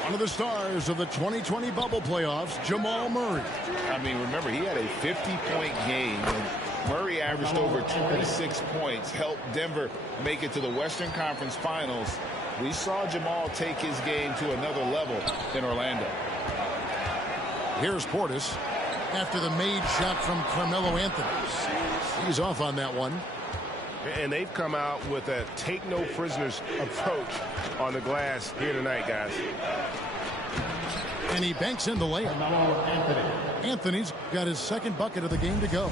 One of the stars of the 2020 bubble playoffs, Jamal Murray. I mean, remember, he had a 50-point game. And Murray averaged over 26 points, helped Denver make it to the Western Conference Finals. We saw Jamal take his game to another level in Orlando. Here's Portis after the made shot from Carmelo Anthony. He's off on that one. And they've come out with a take-no-prisoners approach on the glass here tonight, guys. And he banks in the layup. Anthony's got his second bucket of the game to go.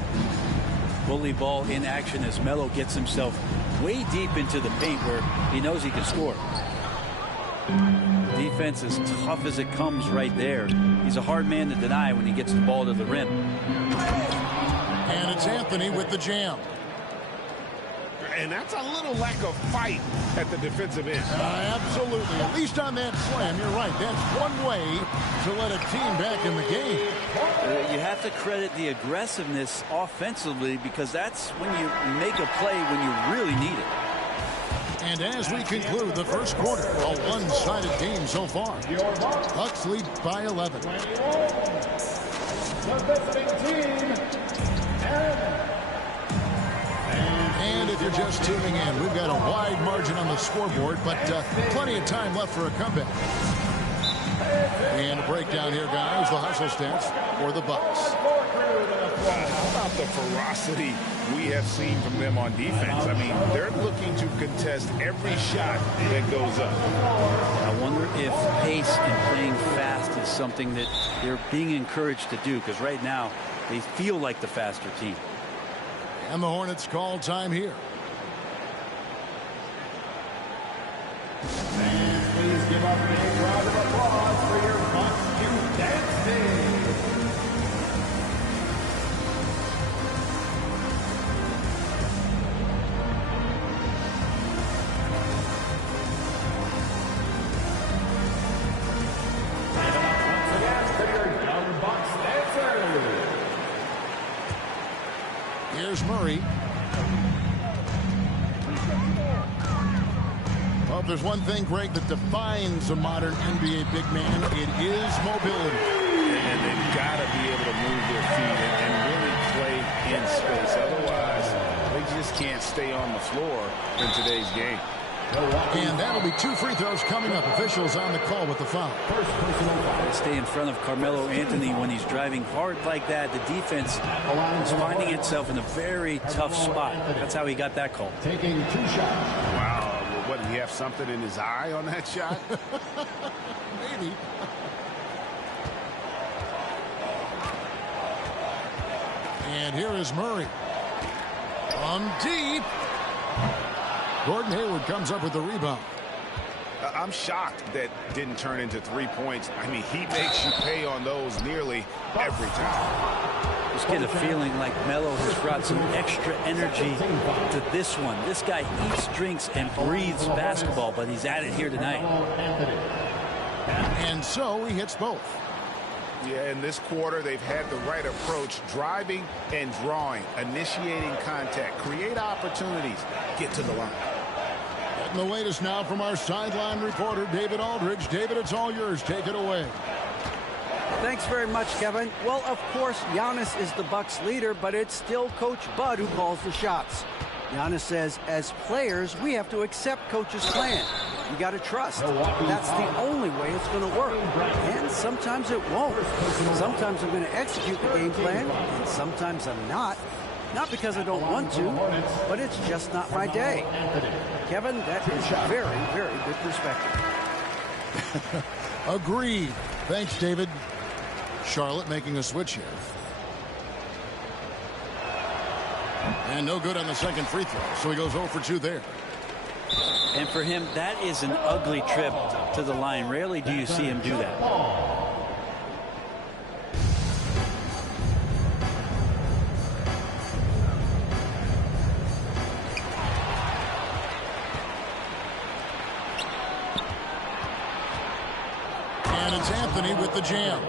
Bully ball in action as Melo gets himself way deep into the paint where he knows he can score. Defense as tough as it comes right there. He's a hard man to deny when he gets the ball to the rim. And it's Anthony with the jam. And that's a little lack of fight at the defensive end. Absolutely. At least on that slam, you're right. That's one way to let a team back in the game. You have to credit the aggressiveness offensively because that's when you make a play when you really need it. And as we conclude the first quarter, a one-sided game so far. Bucks lead by 11. The visiting team, and if you're just tuning in, we've got a wide margin on the scoreboard, but plenty of time left for a comeback. And a breakdown here, guys. The hustle stats for the Bucks. How about the ferocity we have seen from them on defense? I mean, they're looking to contest every shot that goes up. I wonder if pace and playing fast is something that they're being encouraged to do, because right now they feel like the faster team. And the Hornets call time here. and please give a big round of applause for your Bucks youth dance team. Here's Murray. Well, if there's one thing, Greg, that defines a modern NBA big man, it is mobility. And they've got to be able to move their feet and really play in space. Otherwise, they just can't stay on the floor in today's game. And that'll be 2 free throws coming up. Officials on the call with the foul. Stay in front of Carmelo Anthony when he's driving hard like that. The defense is finding itself in a very tough spot. That's how he got that call. Taking 2 shots. Wow. What, did he have something in his eye on that shot? Maybe. And here is Murray. From deep. Gordon Hayward comes up with the rebound. I'm shocked that didn't turn into 3 points. I mean, he makes you pay on those nearly every time. Just get a feeling like Melo has brought some extra energy to this one. This guy eats, drinks, and breathes basketball, but he's at it here tonight. And so he hits both. Yeah, in this quarter, they've had the right approach, driving and drawing, initiating contact, create opportunities, get to the line. And the latest now from our sideline reporter, David Aldridge. David, it's all yours. Take it away. Thanks very much, Kevin. Well, of course, Giannis is the Bucks leader, but it's still Coach Bud who calls the shots. Giannis says, as players, we have to accept Coach's plan. You got to trust. That's the only way it's going to work. And sometimes it won't. Sometimes I'm going to execute the game plan, and sometimes I'm not. Not because I don't want to, but it's just not my day. Kevin, that is very, very good perspective. Agreed. Thanks, David. Charlotte making a switch here. And no good on the second free throw, so he goes 0 for 2 there. And for him, that is an ugly trip to the line. Rarely do you see him do that. And it's Anthony with the jam.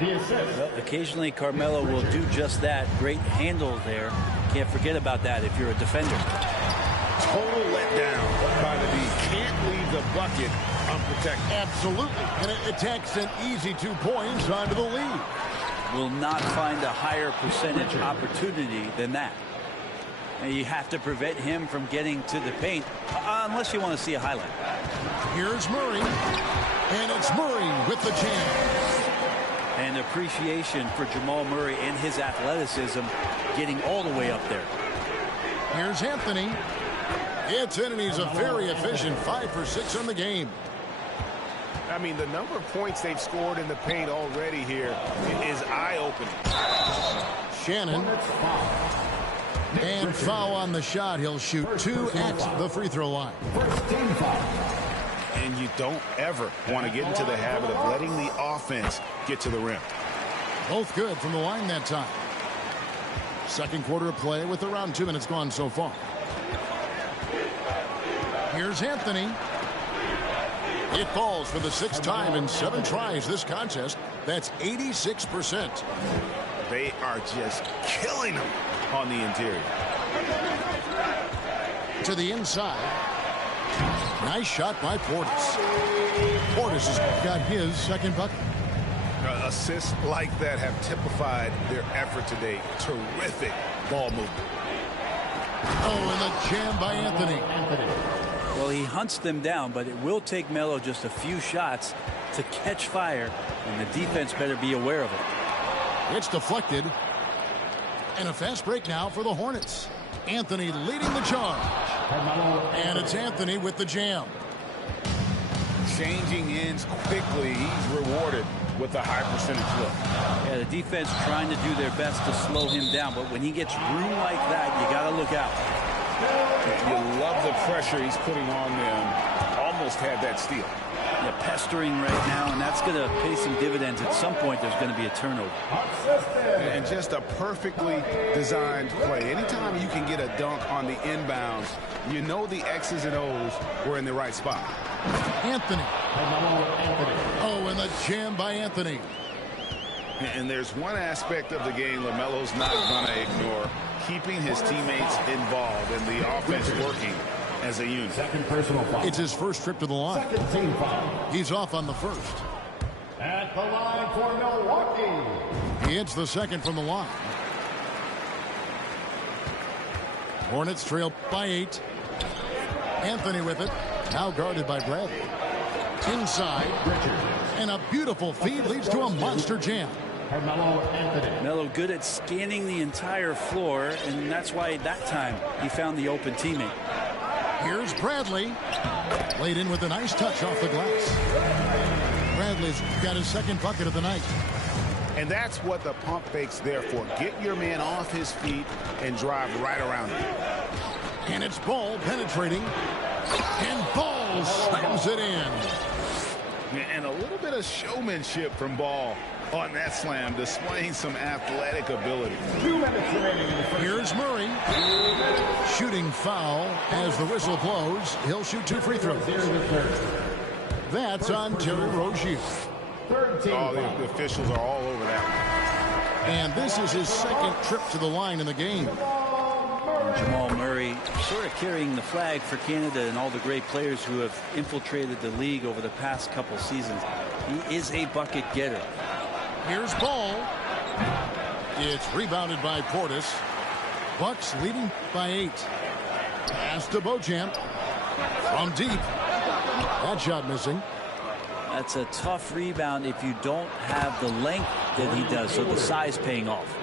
Well, occasionally Carmelo will do just that. Great handle there. Can't forget about that if you're a defender. Total letdown by the D. Can't leave the bucket unprotected. Absolutely. And it takes an easy 2 points onto the lead. Will not find a higher percentage opportunity than that. And you have to prevent him from getting to the paint unless you want to see a highlight. Here's Murray. And it's Murray with the jam. And appreciation for Jamal Murray and his athleticism getting all the way up there. Here's Anthony. It's in, and he's a very efficient 5 for 6 on the game. I mean, the number of points they've scored in the paint already here is eye-opening. Shannon. And foul on the shot. He'll shoot 2 at the free throw line. And you don't ever want to get into the habit of letting the offense get to the rim. Both good from the line that time. Second quarter of play with around 2 minutes gone so far. Here's Anthony. It falls for the 6th time in 7 tries this contest. That's 86%. They are just killing them on the interior. To the inside. Nice shot by Portis. Portis has got his second bucket. Assists like that have typified their effort today. Terrific ball movement. Oh, and the jam by Anthony. Well, he hunts them down, but it will take Melo just a few shots to catch fire, and the defense better be aware of it. It's deflected. And a fast break now for the Hornets. Anthony leading the charge. And it's Anthony with the jam. Changing ends quickly. He's rewarded with a high percentage look. Yeah, the defense trying to do their best to slow him down, but when he gets room like that, you got to look out. You love the pressure he's putting on them. Almost had that steal. Yeah, pestering right now, and that's going to pay some dividends. At some point, there's going to be a turnover. And just a perfectly designed play. Anytime you can get a dunk on the inbounds, you know the X's and O's were in the right spot. Anthony. Oh, and the jam by Anthony. And there's one aspect of the game LaMelo's not going to ignore. Keeping his teammates involved and the offense working as a unit. Second personal foul. It's his first trip to the line. Second team foul. He's off on the first. At the line for Milwaukee. He hits the second from the line. Hornets trail by 8. Anthony with it. Now guarded by Bradley. Inside. And a beautiful feed leads to a monster jam. Melo good at scanning the entire floor, and that's why that time he found the open teammate. Here's Bradley. Laid in with a nice touch off the glass. Bradley's got his second bucket of the night. And that's what the pump fake's there for. Get your man off his feet and drive right around him. And it's Ball penetrating. And Ball slams it in. And a little bit of showmanship from Ball on that slam, displaying some athletic ability. 2 minutes remaining in the first. Here's Murray. Shooting foul as the whistle blows. He'll shoot 2 free throws. That's on Terry Rozier. The officials are all over that. And this is his second trip to the line in the game. Jamal Murray sort of carrying the flag for Canada and all the great players who have infiltrated the league over the past couple seasons. He is a bucket getter. Here's Ball. It's rebounded by Portis. Bucks leading by 8. Pass to Beauchamp. From deep. That shot missing. That's a tough rebound if you don't have the length that he does, so the size paying off.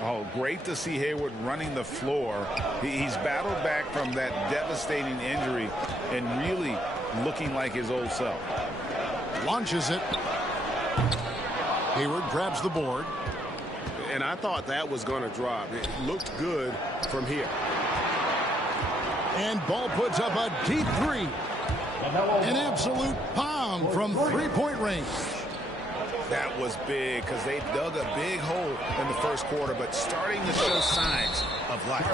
Oh, great to see Hayward running the floor. He's battled back from that devastating injury and really looking like his old self. Launches it. Hayward grabs the board. And I thought that was going to drop. It looked good from here. And Ball puts up a deep 3. An absolute bomb from three-point range. That was big because they dug a big hole in the first quarter, but starting to show signs of life.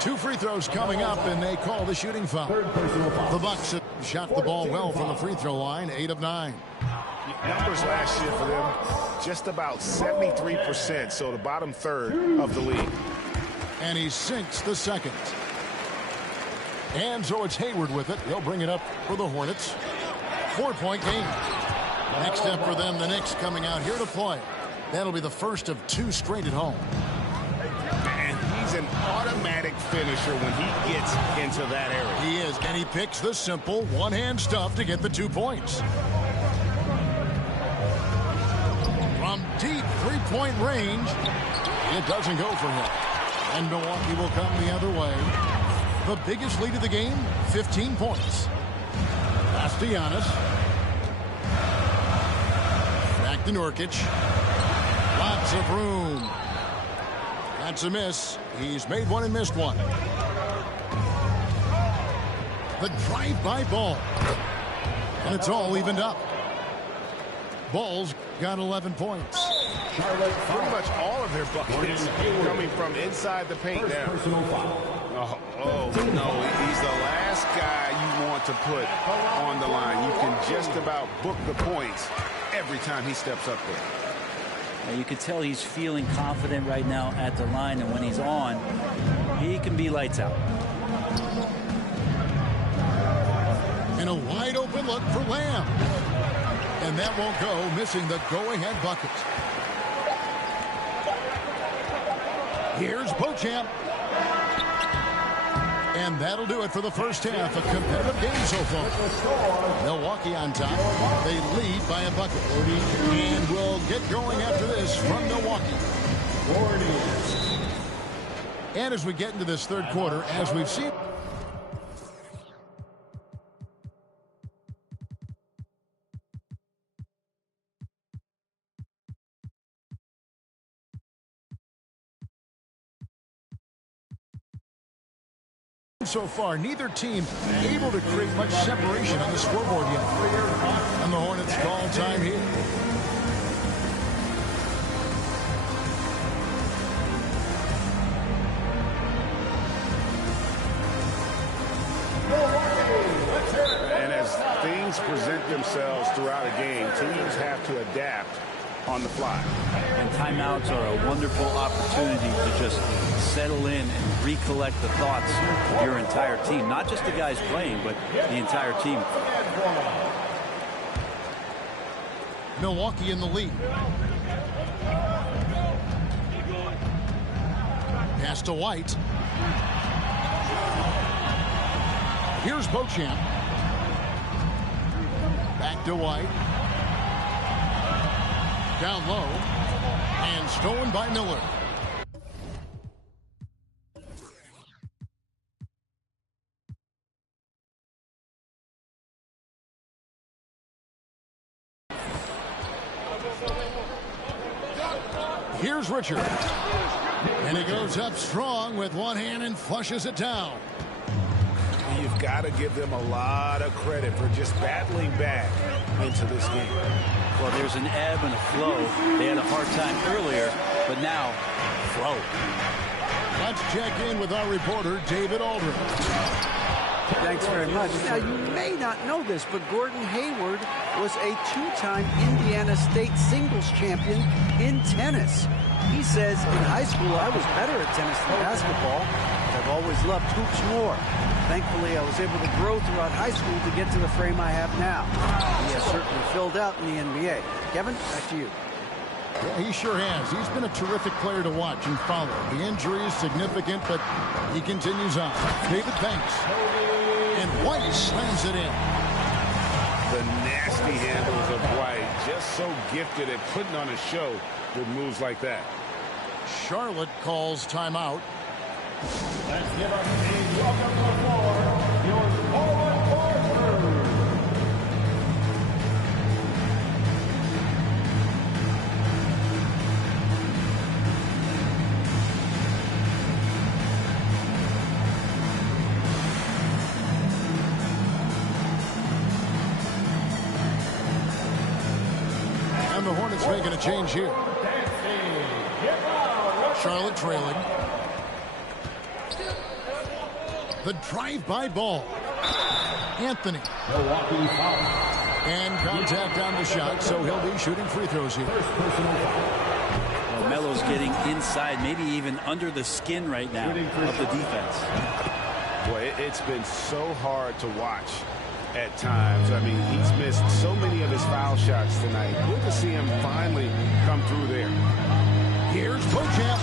2 free throws coming up, and they call the shooting foul. The Bucks have shot the ball well from the free throw line, 8 of 9. Numbers last year for them, just about 73%, so the bottom third of the league. And he sinks the second. And so it's Hayward with it. He'll bring it up for the Hornets. 4-point game. Next step for them, the Knicks coming out here to play. That'll be the first of 2 straight at home. And he's an automatic finisher when he gets into that area. He is, and he picks the simple one-hand stuff to get the 2 points. From deep 3-point range, it doesn't go for him. And Milwaukee will come the other way. The biggest lead of the game, 15 points. Pass to Giannis. Back to Nurkic. Lots of room. That's a miss. He's made one and missed one. The drive-by ball. And it's all evened up. Ball's got 11 points. Pretty much all of their buckets coming from inside the paint now. Oh, no, he's the last guy you want to put on the line. You can just about book the points every time he steps up there. Now you can tell he's feeling confident right now at the line, and when he's on, he can be lights out. And a wide open look for Lamb. And that won't go, missing the go-ahead bucket. Here's Beauchamp. And that'll do it for the first half. A competitive game so far. Milwaukee on top. They lead by a bucket. And we'll get going after this from Milwaukee. And as we get into this third quarter, as we've seen... So far, neither team able to create much separation on the scoreboard yet. And the Hornets call time here. And as things present themselves throughout a game, teams have to adapt on the fly. And timeouts are a wonderful opportunity to just settle in and recollect the thoughts of your entire team. Not just the guys playing, but the entire team. Milwaukee in the lead. Pass to White. Here's Beauchamp. Back to White. Down low. And stolen by Miller. Here's Richard. And he goes up strong with one hand and flushes it down. You've got to give them a lot of credit for just battling back into this game. Well, there's an ebb and a flow. They had a hard time earlier, but now, flow. Let's check in with our reporter, David Aldridge. Thanks very much. Now, you may not know this, but Gordon Hayward was a two-time Indiana State singles champion in tennis. He says, in high school, I was better at tennis than basketball, but I've always loved hoops more. Thankfully, I was able to grow throughout high school to get to the frame I have now. He has certainly filled out in the NBA. Kevin, back to you. Yeah, he sure has. He's been a terrific player to watch and follow. The injury is significant, but he continues on. David Banks. And White slams it in. The nasty handles of White, just so gifted at putting on a show with moves like that. Charlotte calls timeout. Let's give our team welcome to the floor, your forward partner. And the Hornets making a change here. Charlotte trailing. The drive-by ball. Anthony. And contact on the shot, so he'll be shooting free throws here. Well, Melo's getting inside, maybe even under the skin right now of the defense. Boy, it's been so hard to watch at times. I mean, he's missed so many of his foul shots tonight. Good to see him finally come through there. Here's Beauchamp.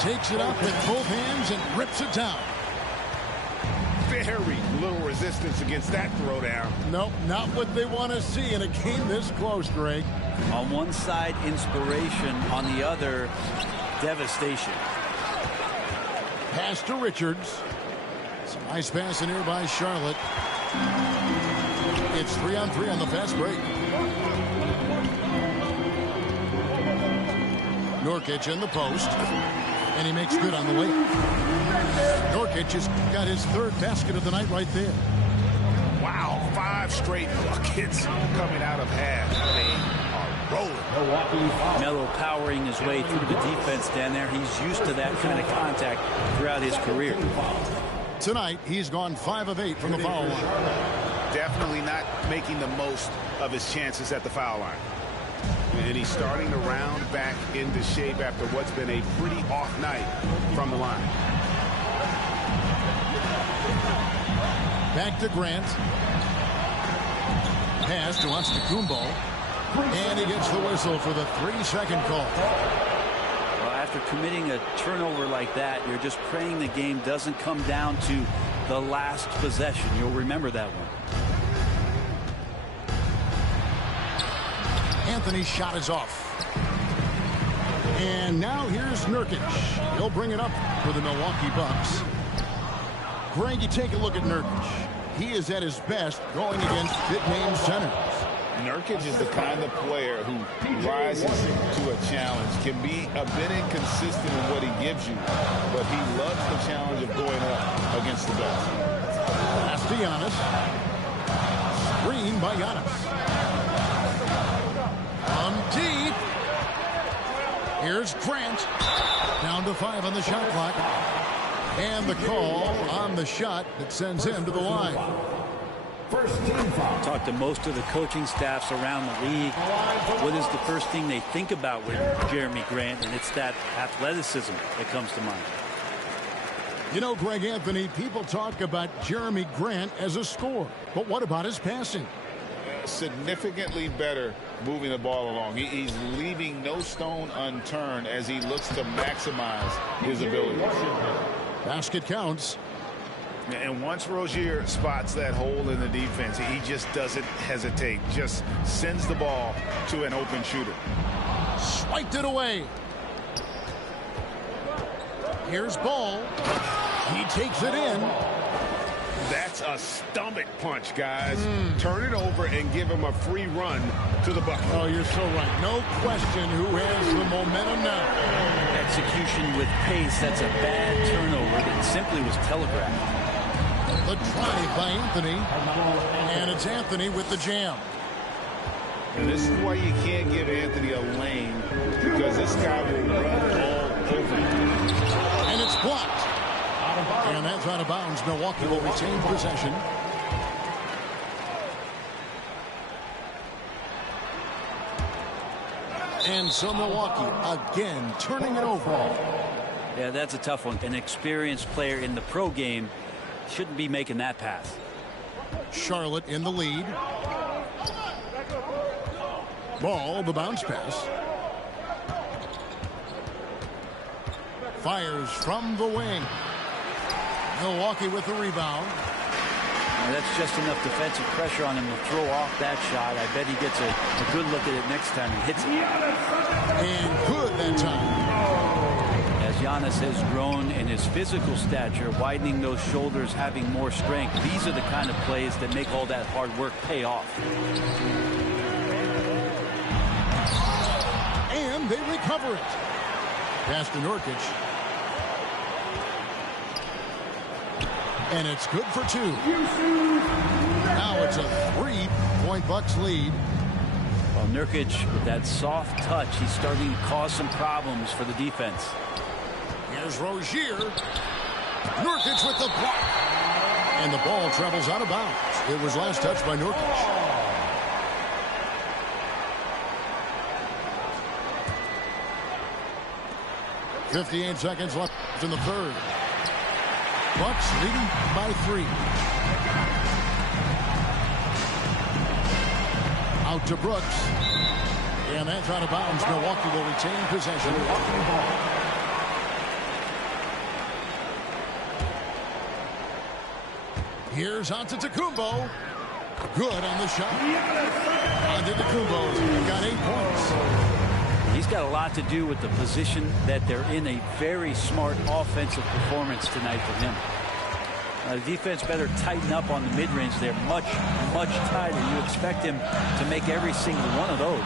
Takes it up with both hands and rips it down. Very little resistance against that throwdown. Nope, not what they want to see in a game this close, Greg. On one side, inspiration. On the other, devastation. Pass to Richards. It's a nice pass in here by Charlotte. It's 3-on-3 on the fast break. Nurkic in the post. And he makes good on the way. Nurkic has got his third basket of the night right there. Wow, 5 straight buckets coming out of half. They are rolling. Melo powering his way through the defense down there. He's used to that kind of contact throughout his career. Tonight, he's gone 5 of 8 from the foul line. Definitely not making the most of his chances at the foul line. And he's starting to round back into shape after what's been a pretty off night from the line. Back to Grant. Pass to Antetokounmpo. And he gets the whistle for the 3-second call. Well, after committing a turnover like that, you're just praying the game doesn't come down to the last possession. You'll remember that one. Anthony's shot is off. And now here's Nurkic. He'll bring it up for the Milwaukee Bucks. Greg, you take a look at Nurkic. He is at his best going against big-name centers. Nurkic is the kind of player who rises to a challenge, can be a bit inconsistent in what he gives you, but he loves the challenge of going up against the best. Pass to Giannis. Screen by Giannis. Deep. Here's Grant. Down to 5 on the shot clock. And the call on the shot that sends him to the line. First team foul. Talk to most of the coaching staffs around the league. What is the first thing they think about with Jeremy Grant? And it's that athleticism that comes to mind. You know, Greg Anthony, people talk about Jeremy Grant as a scorer. But what about his passing? Significantly better moving the ball along. He's leaving no stone unturned as he looks to maximize his abilities. Basket counts. And once Rozier spots that hole in the defense, he just doesn't hesitate. Just sends the ball to an open shooter. Swiped it away. Here's Ball. He takes it in. That's a stomach punch, guys. Turn it over and give him a free run to the bucket. Oh, you're so right. No question who has the momentum now. Execution with pace. That's a bad turnover that simply was telegraphed. The drive by Anthony. And it's Anthony with the jam. And this is why you can't give Anthony a lane, because this guy will run all over you. And it's blocked. And that's out of bounds. Milwaukee will retain possession. And so Milwaukee again turning it over. Yeah, that's a tough one. An experienced player in the pro game shouldn't be making that pass. Charlotte in the lead. Ball, the bounce pass. Fires from the wing. Milwaukee with the rebound. Now that's just enough defensive pressure on him to throw off that shot. I bet he gets a good look at it next time he hits it. And good that time. As Giannis has grown in his physical stature, widening those shoulders, having more strength, these are the kind of plays that make all that hard work pay off. And they recover it. Pass to Nurkic. And it's good for 2. Now it's a 3-point Bucks lead. Well, Nurkic, with that soft touch, he's starting to cause some problems for the defense. Here's Rozier. Nurkic with the block. And the ball travels out of bounds. It was last touched by Nurkic. .58 seconds left in the third. Bucks leading by 3. Out to Brooks. And that's out of bounds. Milwaukee will retain possession. Here's Antetokounmpo. Good on the shot. Antetokounmpo's got 8 points. He's got a lot to do with the position that they're in. A very smart offensive performance tonight from him. The defense better tighten up on the mid-range. They're much, much tighter. You expect him to make every single one of those.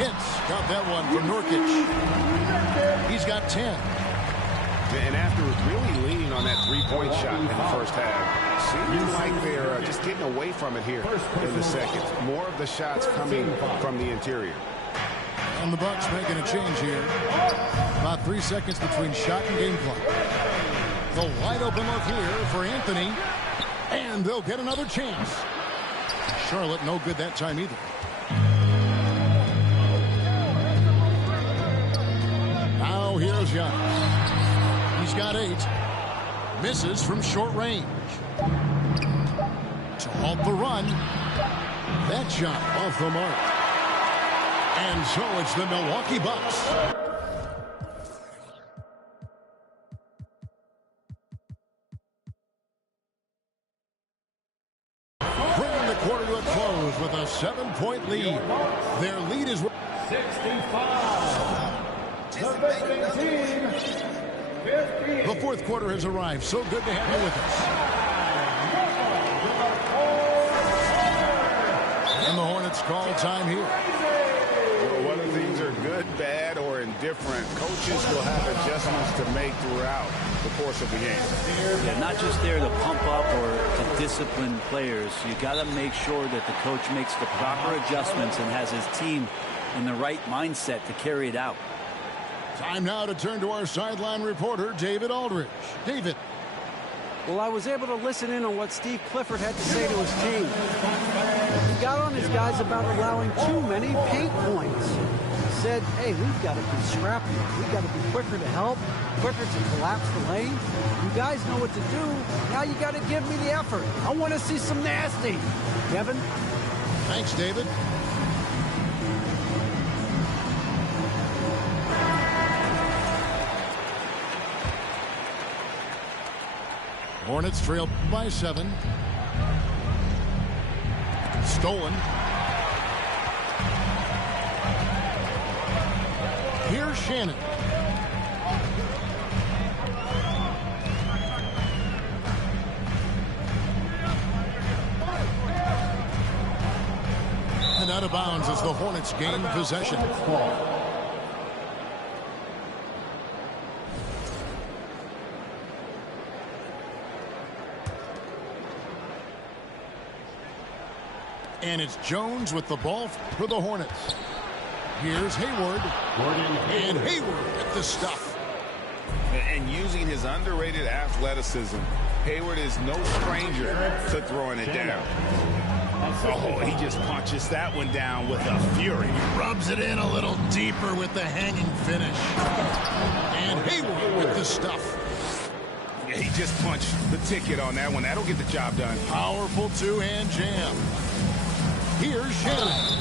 Pitts got that one from Nurkic. He's got 10. And after really leaning on that three-point shot in the first half, seems like they're just getting away from it here in the second. More of the shots coming from the interior. And the Bucks making a change here. About 3 seconds between shot and game clock. The wide open look here for Anthony. And they'll get another chance. Charlotte no good that time either. Now here's Giannis. He's got 8. Misses from short range. To halt the run. That shot off the mark. And so it's the Milwaukee Bucks. Bringing the quarter to a close with a 7-point lead. Their lead is 65. The visiting team, 50. The fourth quarter has arrived. So good to have you with us. And the Hornets call time here. Well, whether things are good, bad, or indifferent, coaches will have adjustments to make throughout the course of the game. Yeah, not just there to pump up or to discipline players. You got to make sure that the coach makes the proper adjustments and has his team in the right mindset to carry it out. Time now to turn to our sideline reporter, David Aldridge. David. Well, I was able to listen in on what Steve Clifford had to say to his team. He got on his guys about allowing too many paint points. He said, hey, we've got to be scrappy. We've got to be quicker to help, quicker to collapse the lane. You guys know what to do. Now you got to give me the effort. I want to see some nasty. Kevin? Thanks, David. Hornets trail by 7. Stolen. Here's Shannon. And out of bounds as the Hornets gain possession. And it's Jones with the ball for the Hornets. Here's Hayward. And Hayward at the stuff. And using his underrated athleticism, Hayward is no stranger to throwing it down. Oh, he just punches that one down with a fury. He rubs it in a little deeper with the hanging finish. And Hayward with the stuff. Yeah, he just punched the ticket on that one. That'll get the job done. Powerful two-hand jam. Here's Shannon.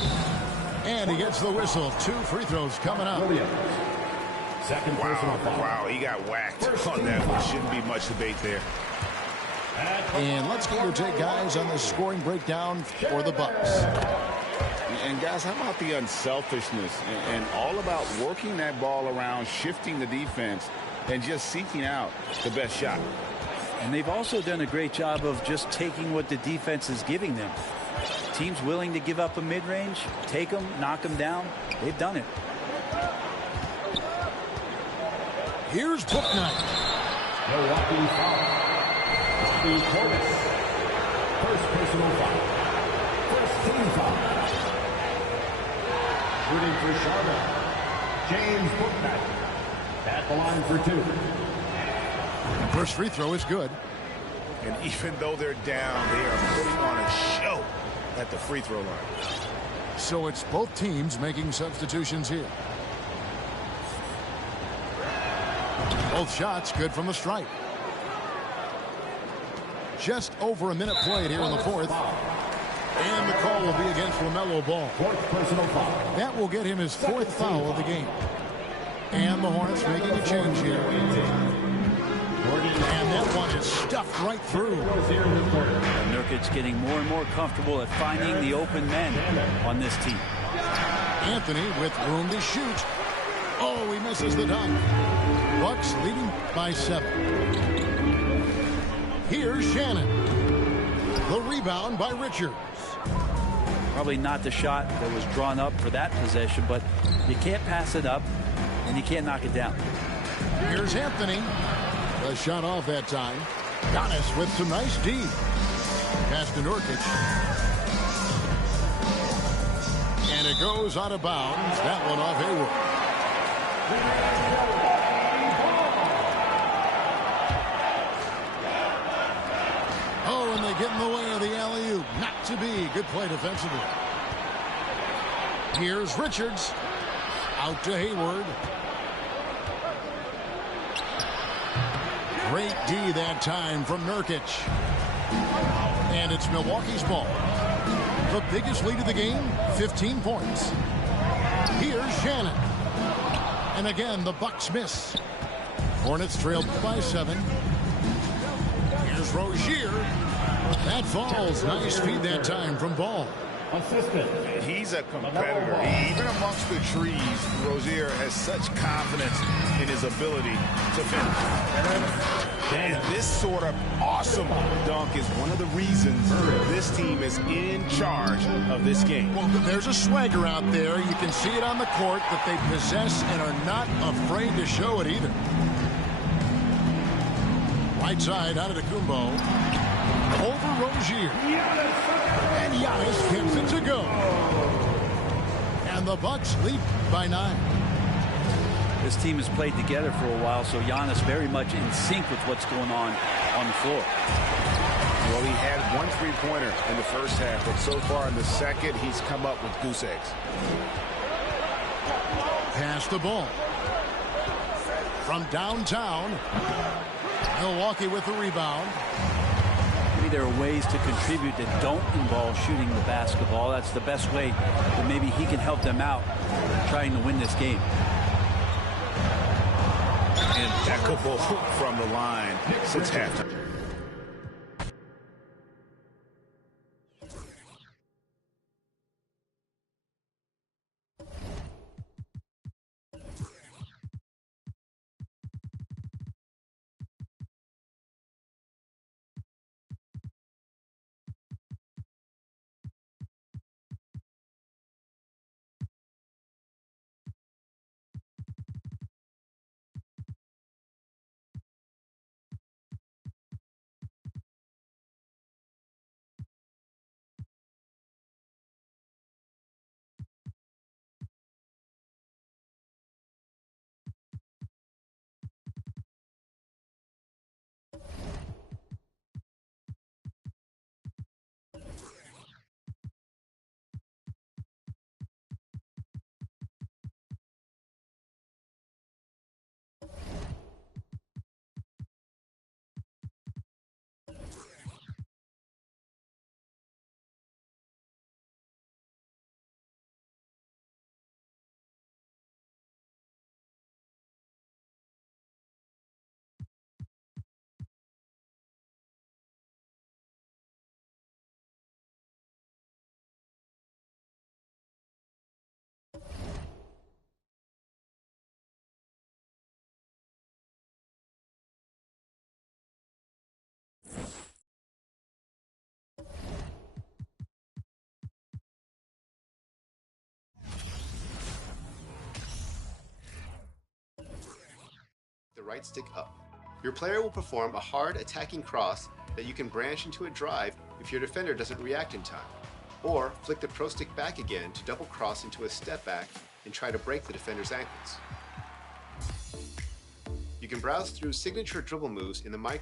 And he gets the whistle. 2 free throws coming up. Second personal foul. Wow, he got whacked on that one. Shouldn't be much debate there. And let's get your take, guys, on the scoring breakdown for the Bucks. And, guys, how about the unselfishness and all about working that ball around, shifting the defense, and just seeking out the best shot. And they've also done a great job of just taking what the defense is giving them. Teams willing to give up a mid-range, take them, knock them down. They've done it. Here's Booknight. Milwaukee foul. Steve Hornets. First personal foul. First team foul. Shooting for Charlotte, James Booknight. At the line for 2. First free throw is good. And even though they're down, they are putting on a show at the free throw line. So it's both teams making substitutions here. Both shots good from the stripe. Just over a minute played here in the fourth. And the call will be against LaMelo Ball. Fourth personal foul. That will get him his 4th foul of the game. And the Hornets making a change here. And that one is stuffed right through. And Nurkic getting more and more comfortable at finding the open men on this team. Anthony with room to shoot. Oh, he misses the dunk. Bucks leading by 7. Here's Shannon. The rebound by Richards. Probably not the shot that was drawn up for that possession, but you can't pass it up, and you can't knock it down. Here's Anthony. The shot off that time. Giannis with some nice D. Pass to Nurkic. And it goes out of bounds. That one off Hayward. Oh, and they get in the way of the alley-oop. Not to be. Good play defensively. Here's Richards. Out to Hayward. Great D that time from Nurkic. And it's Milwaukee's ball. The biggest lead of the game, 15 points. Here's Shannon. And again, the Bucks miss. Hornets trailed by 7. Here's Rozier. That falls. Nice feed that time from Ball. He's a competitor. Even amongst the trees, Rozier has such confidence in his ability to finish. And this sort of awesome dunk is one of the reasons this team is in charge of this game. Well, there's a swagger out there. You can see it on the court that they possess and are not afraid to show it either. Right side out of the Kumbo. Over Rozier. And Giannis gets it to go. And the Bucks lead by 9. This team has played together for a while, so Giannis very much in sync with what's going on the floor. Well, he had 1 3-pointer in the first half, but so far in the second, he's come up with goose eggs. Pass the ball. From downtown. Milwaukee with the rebound. Maybe there are ways to contribute that don't involve shooting the basketball. That's the best way that maybe he can help them out trying to win this game. Impeccable from the line since halftime. The right stick up. Your player will perform a hard attacking cross that you can branch into a drive if your defender doesn't react in time. Or flick the pro stick back again to double cross into a step back and try to break the defender's ankles. You can browse through signature dribble moves in the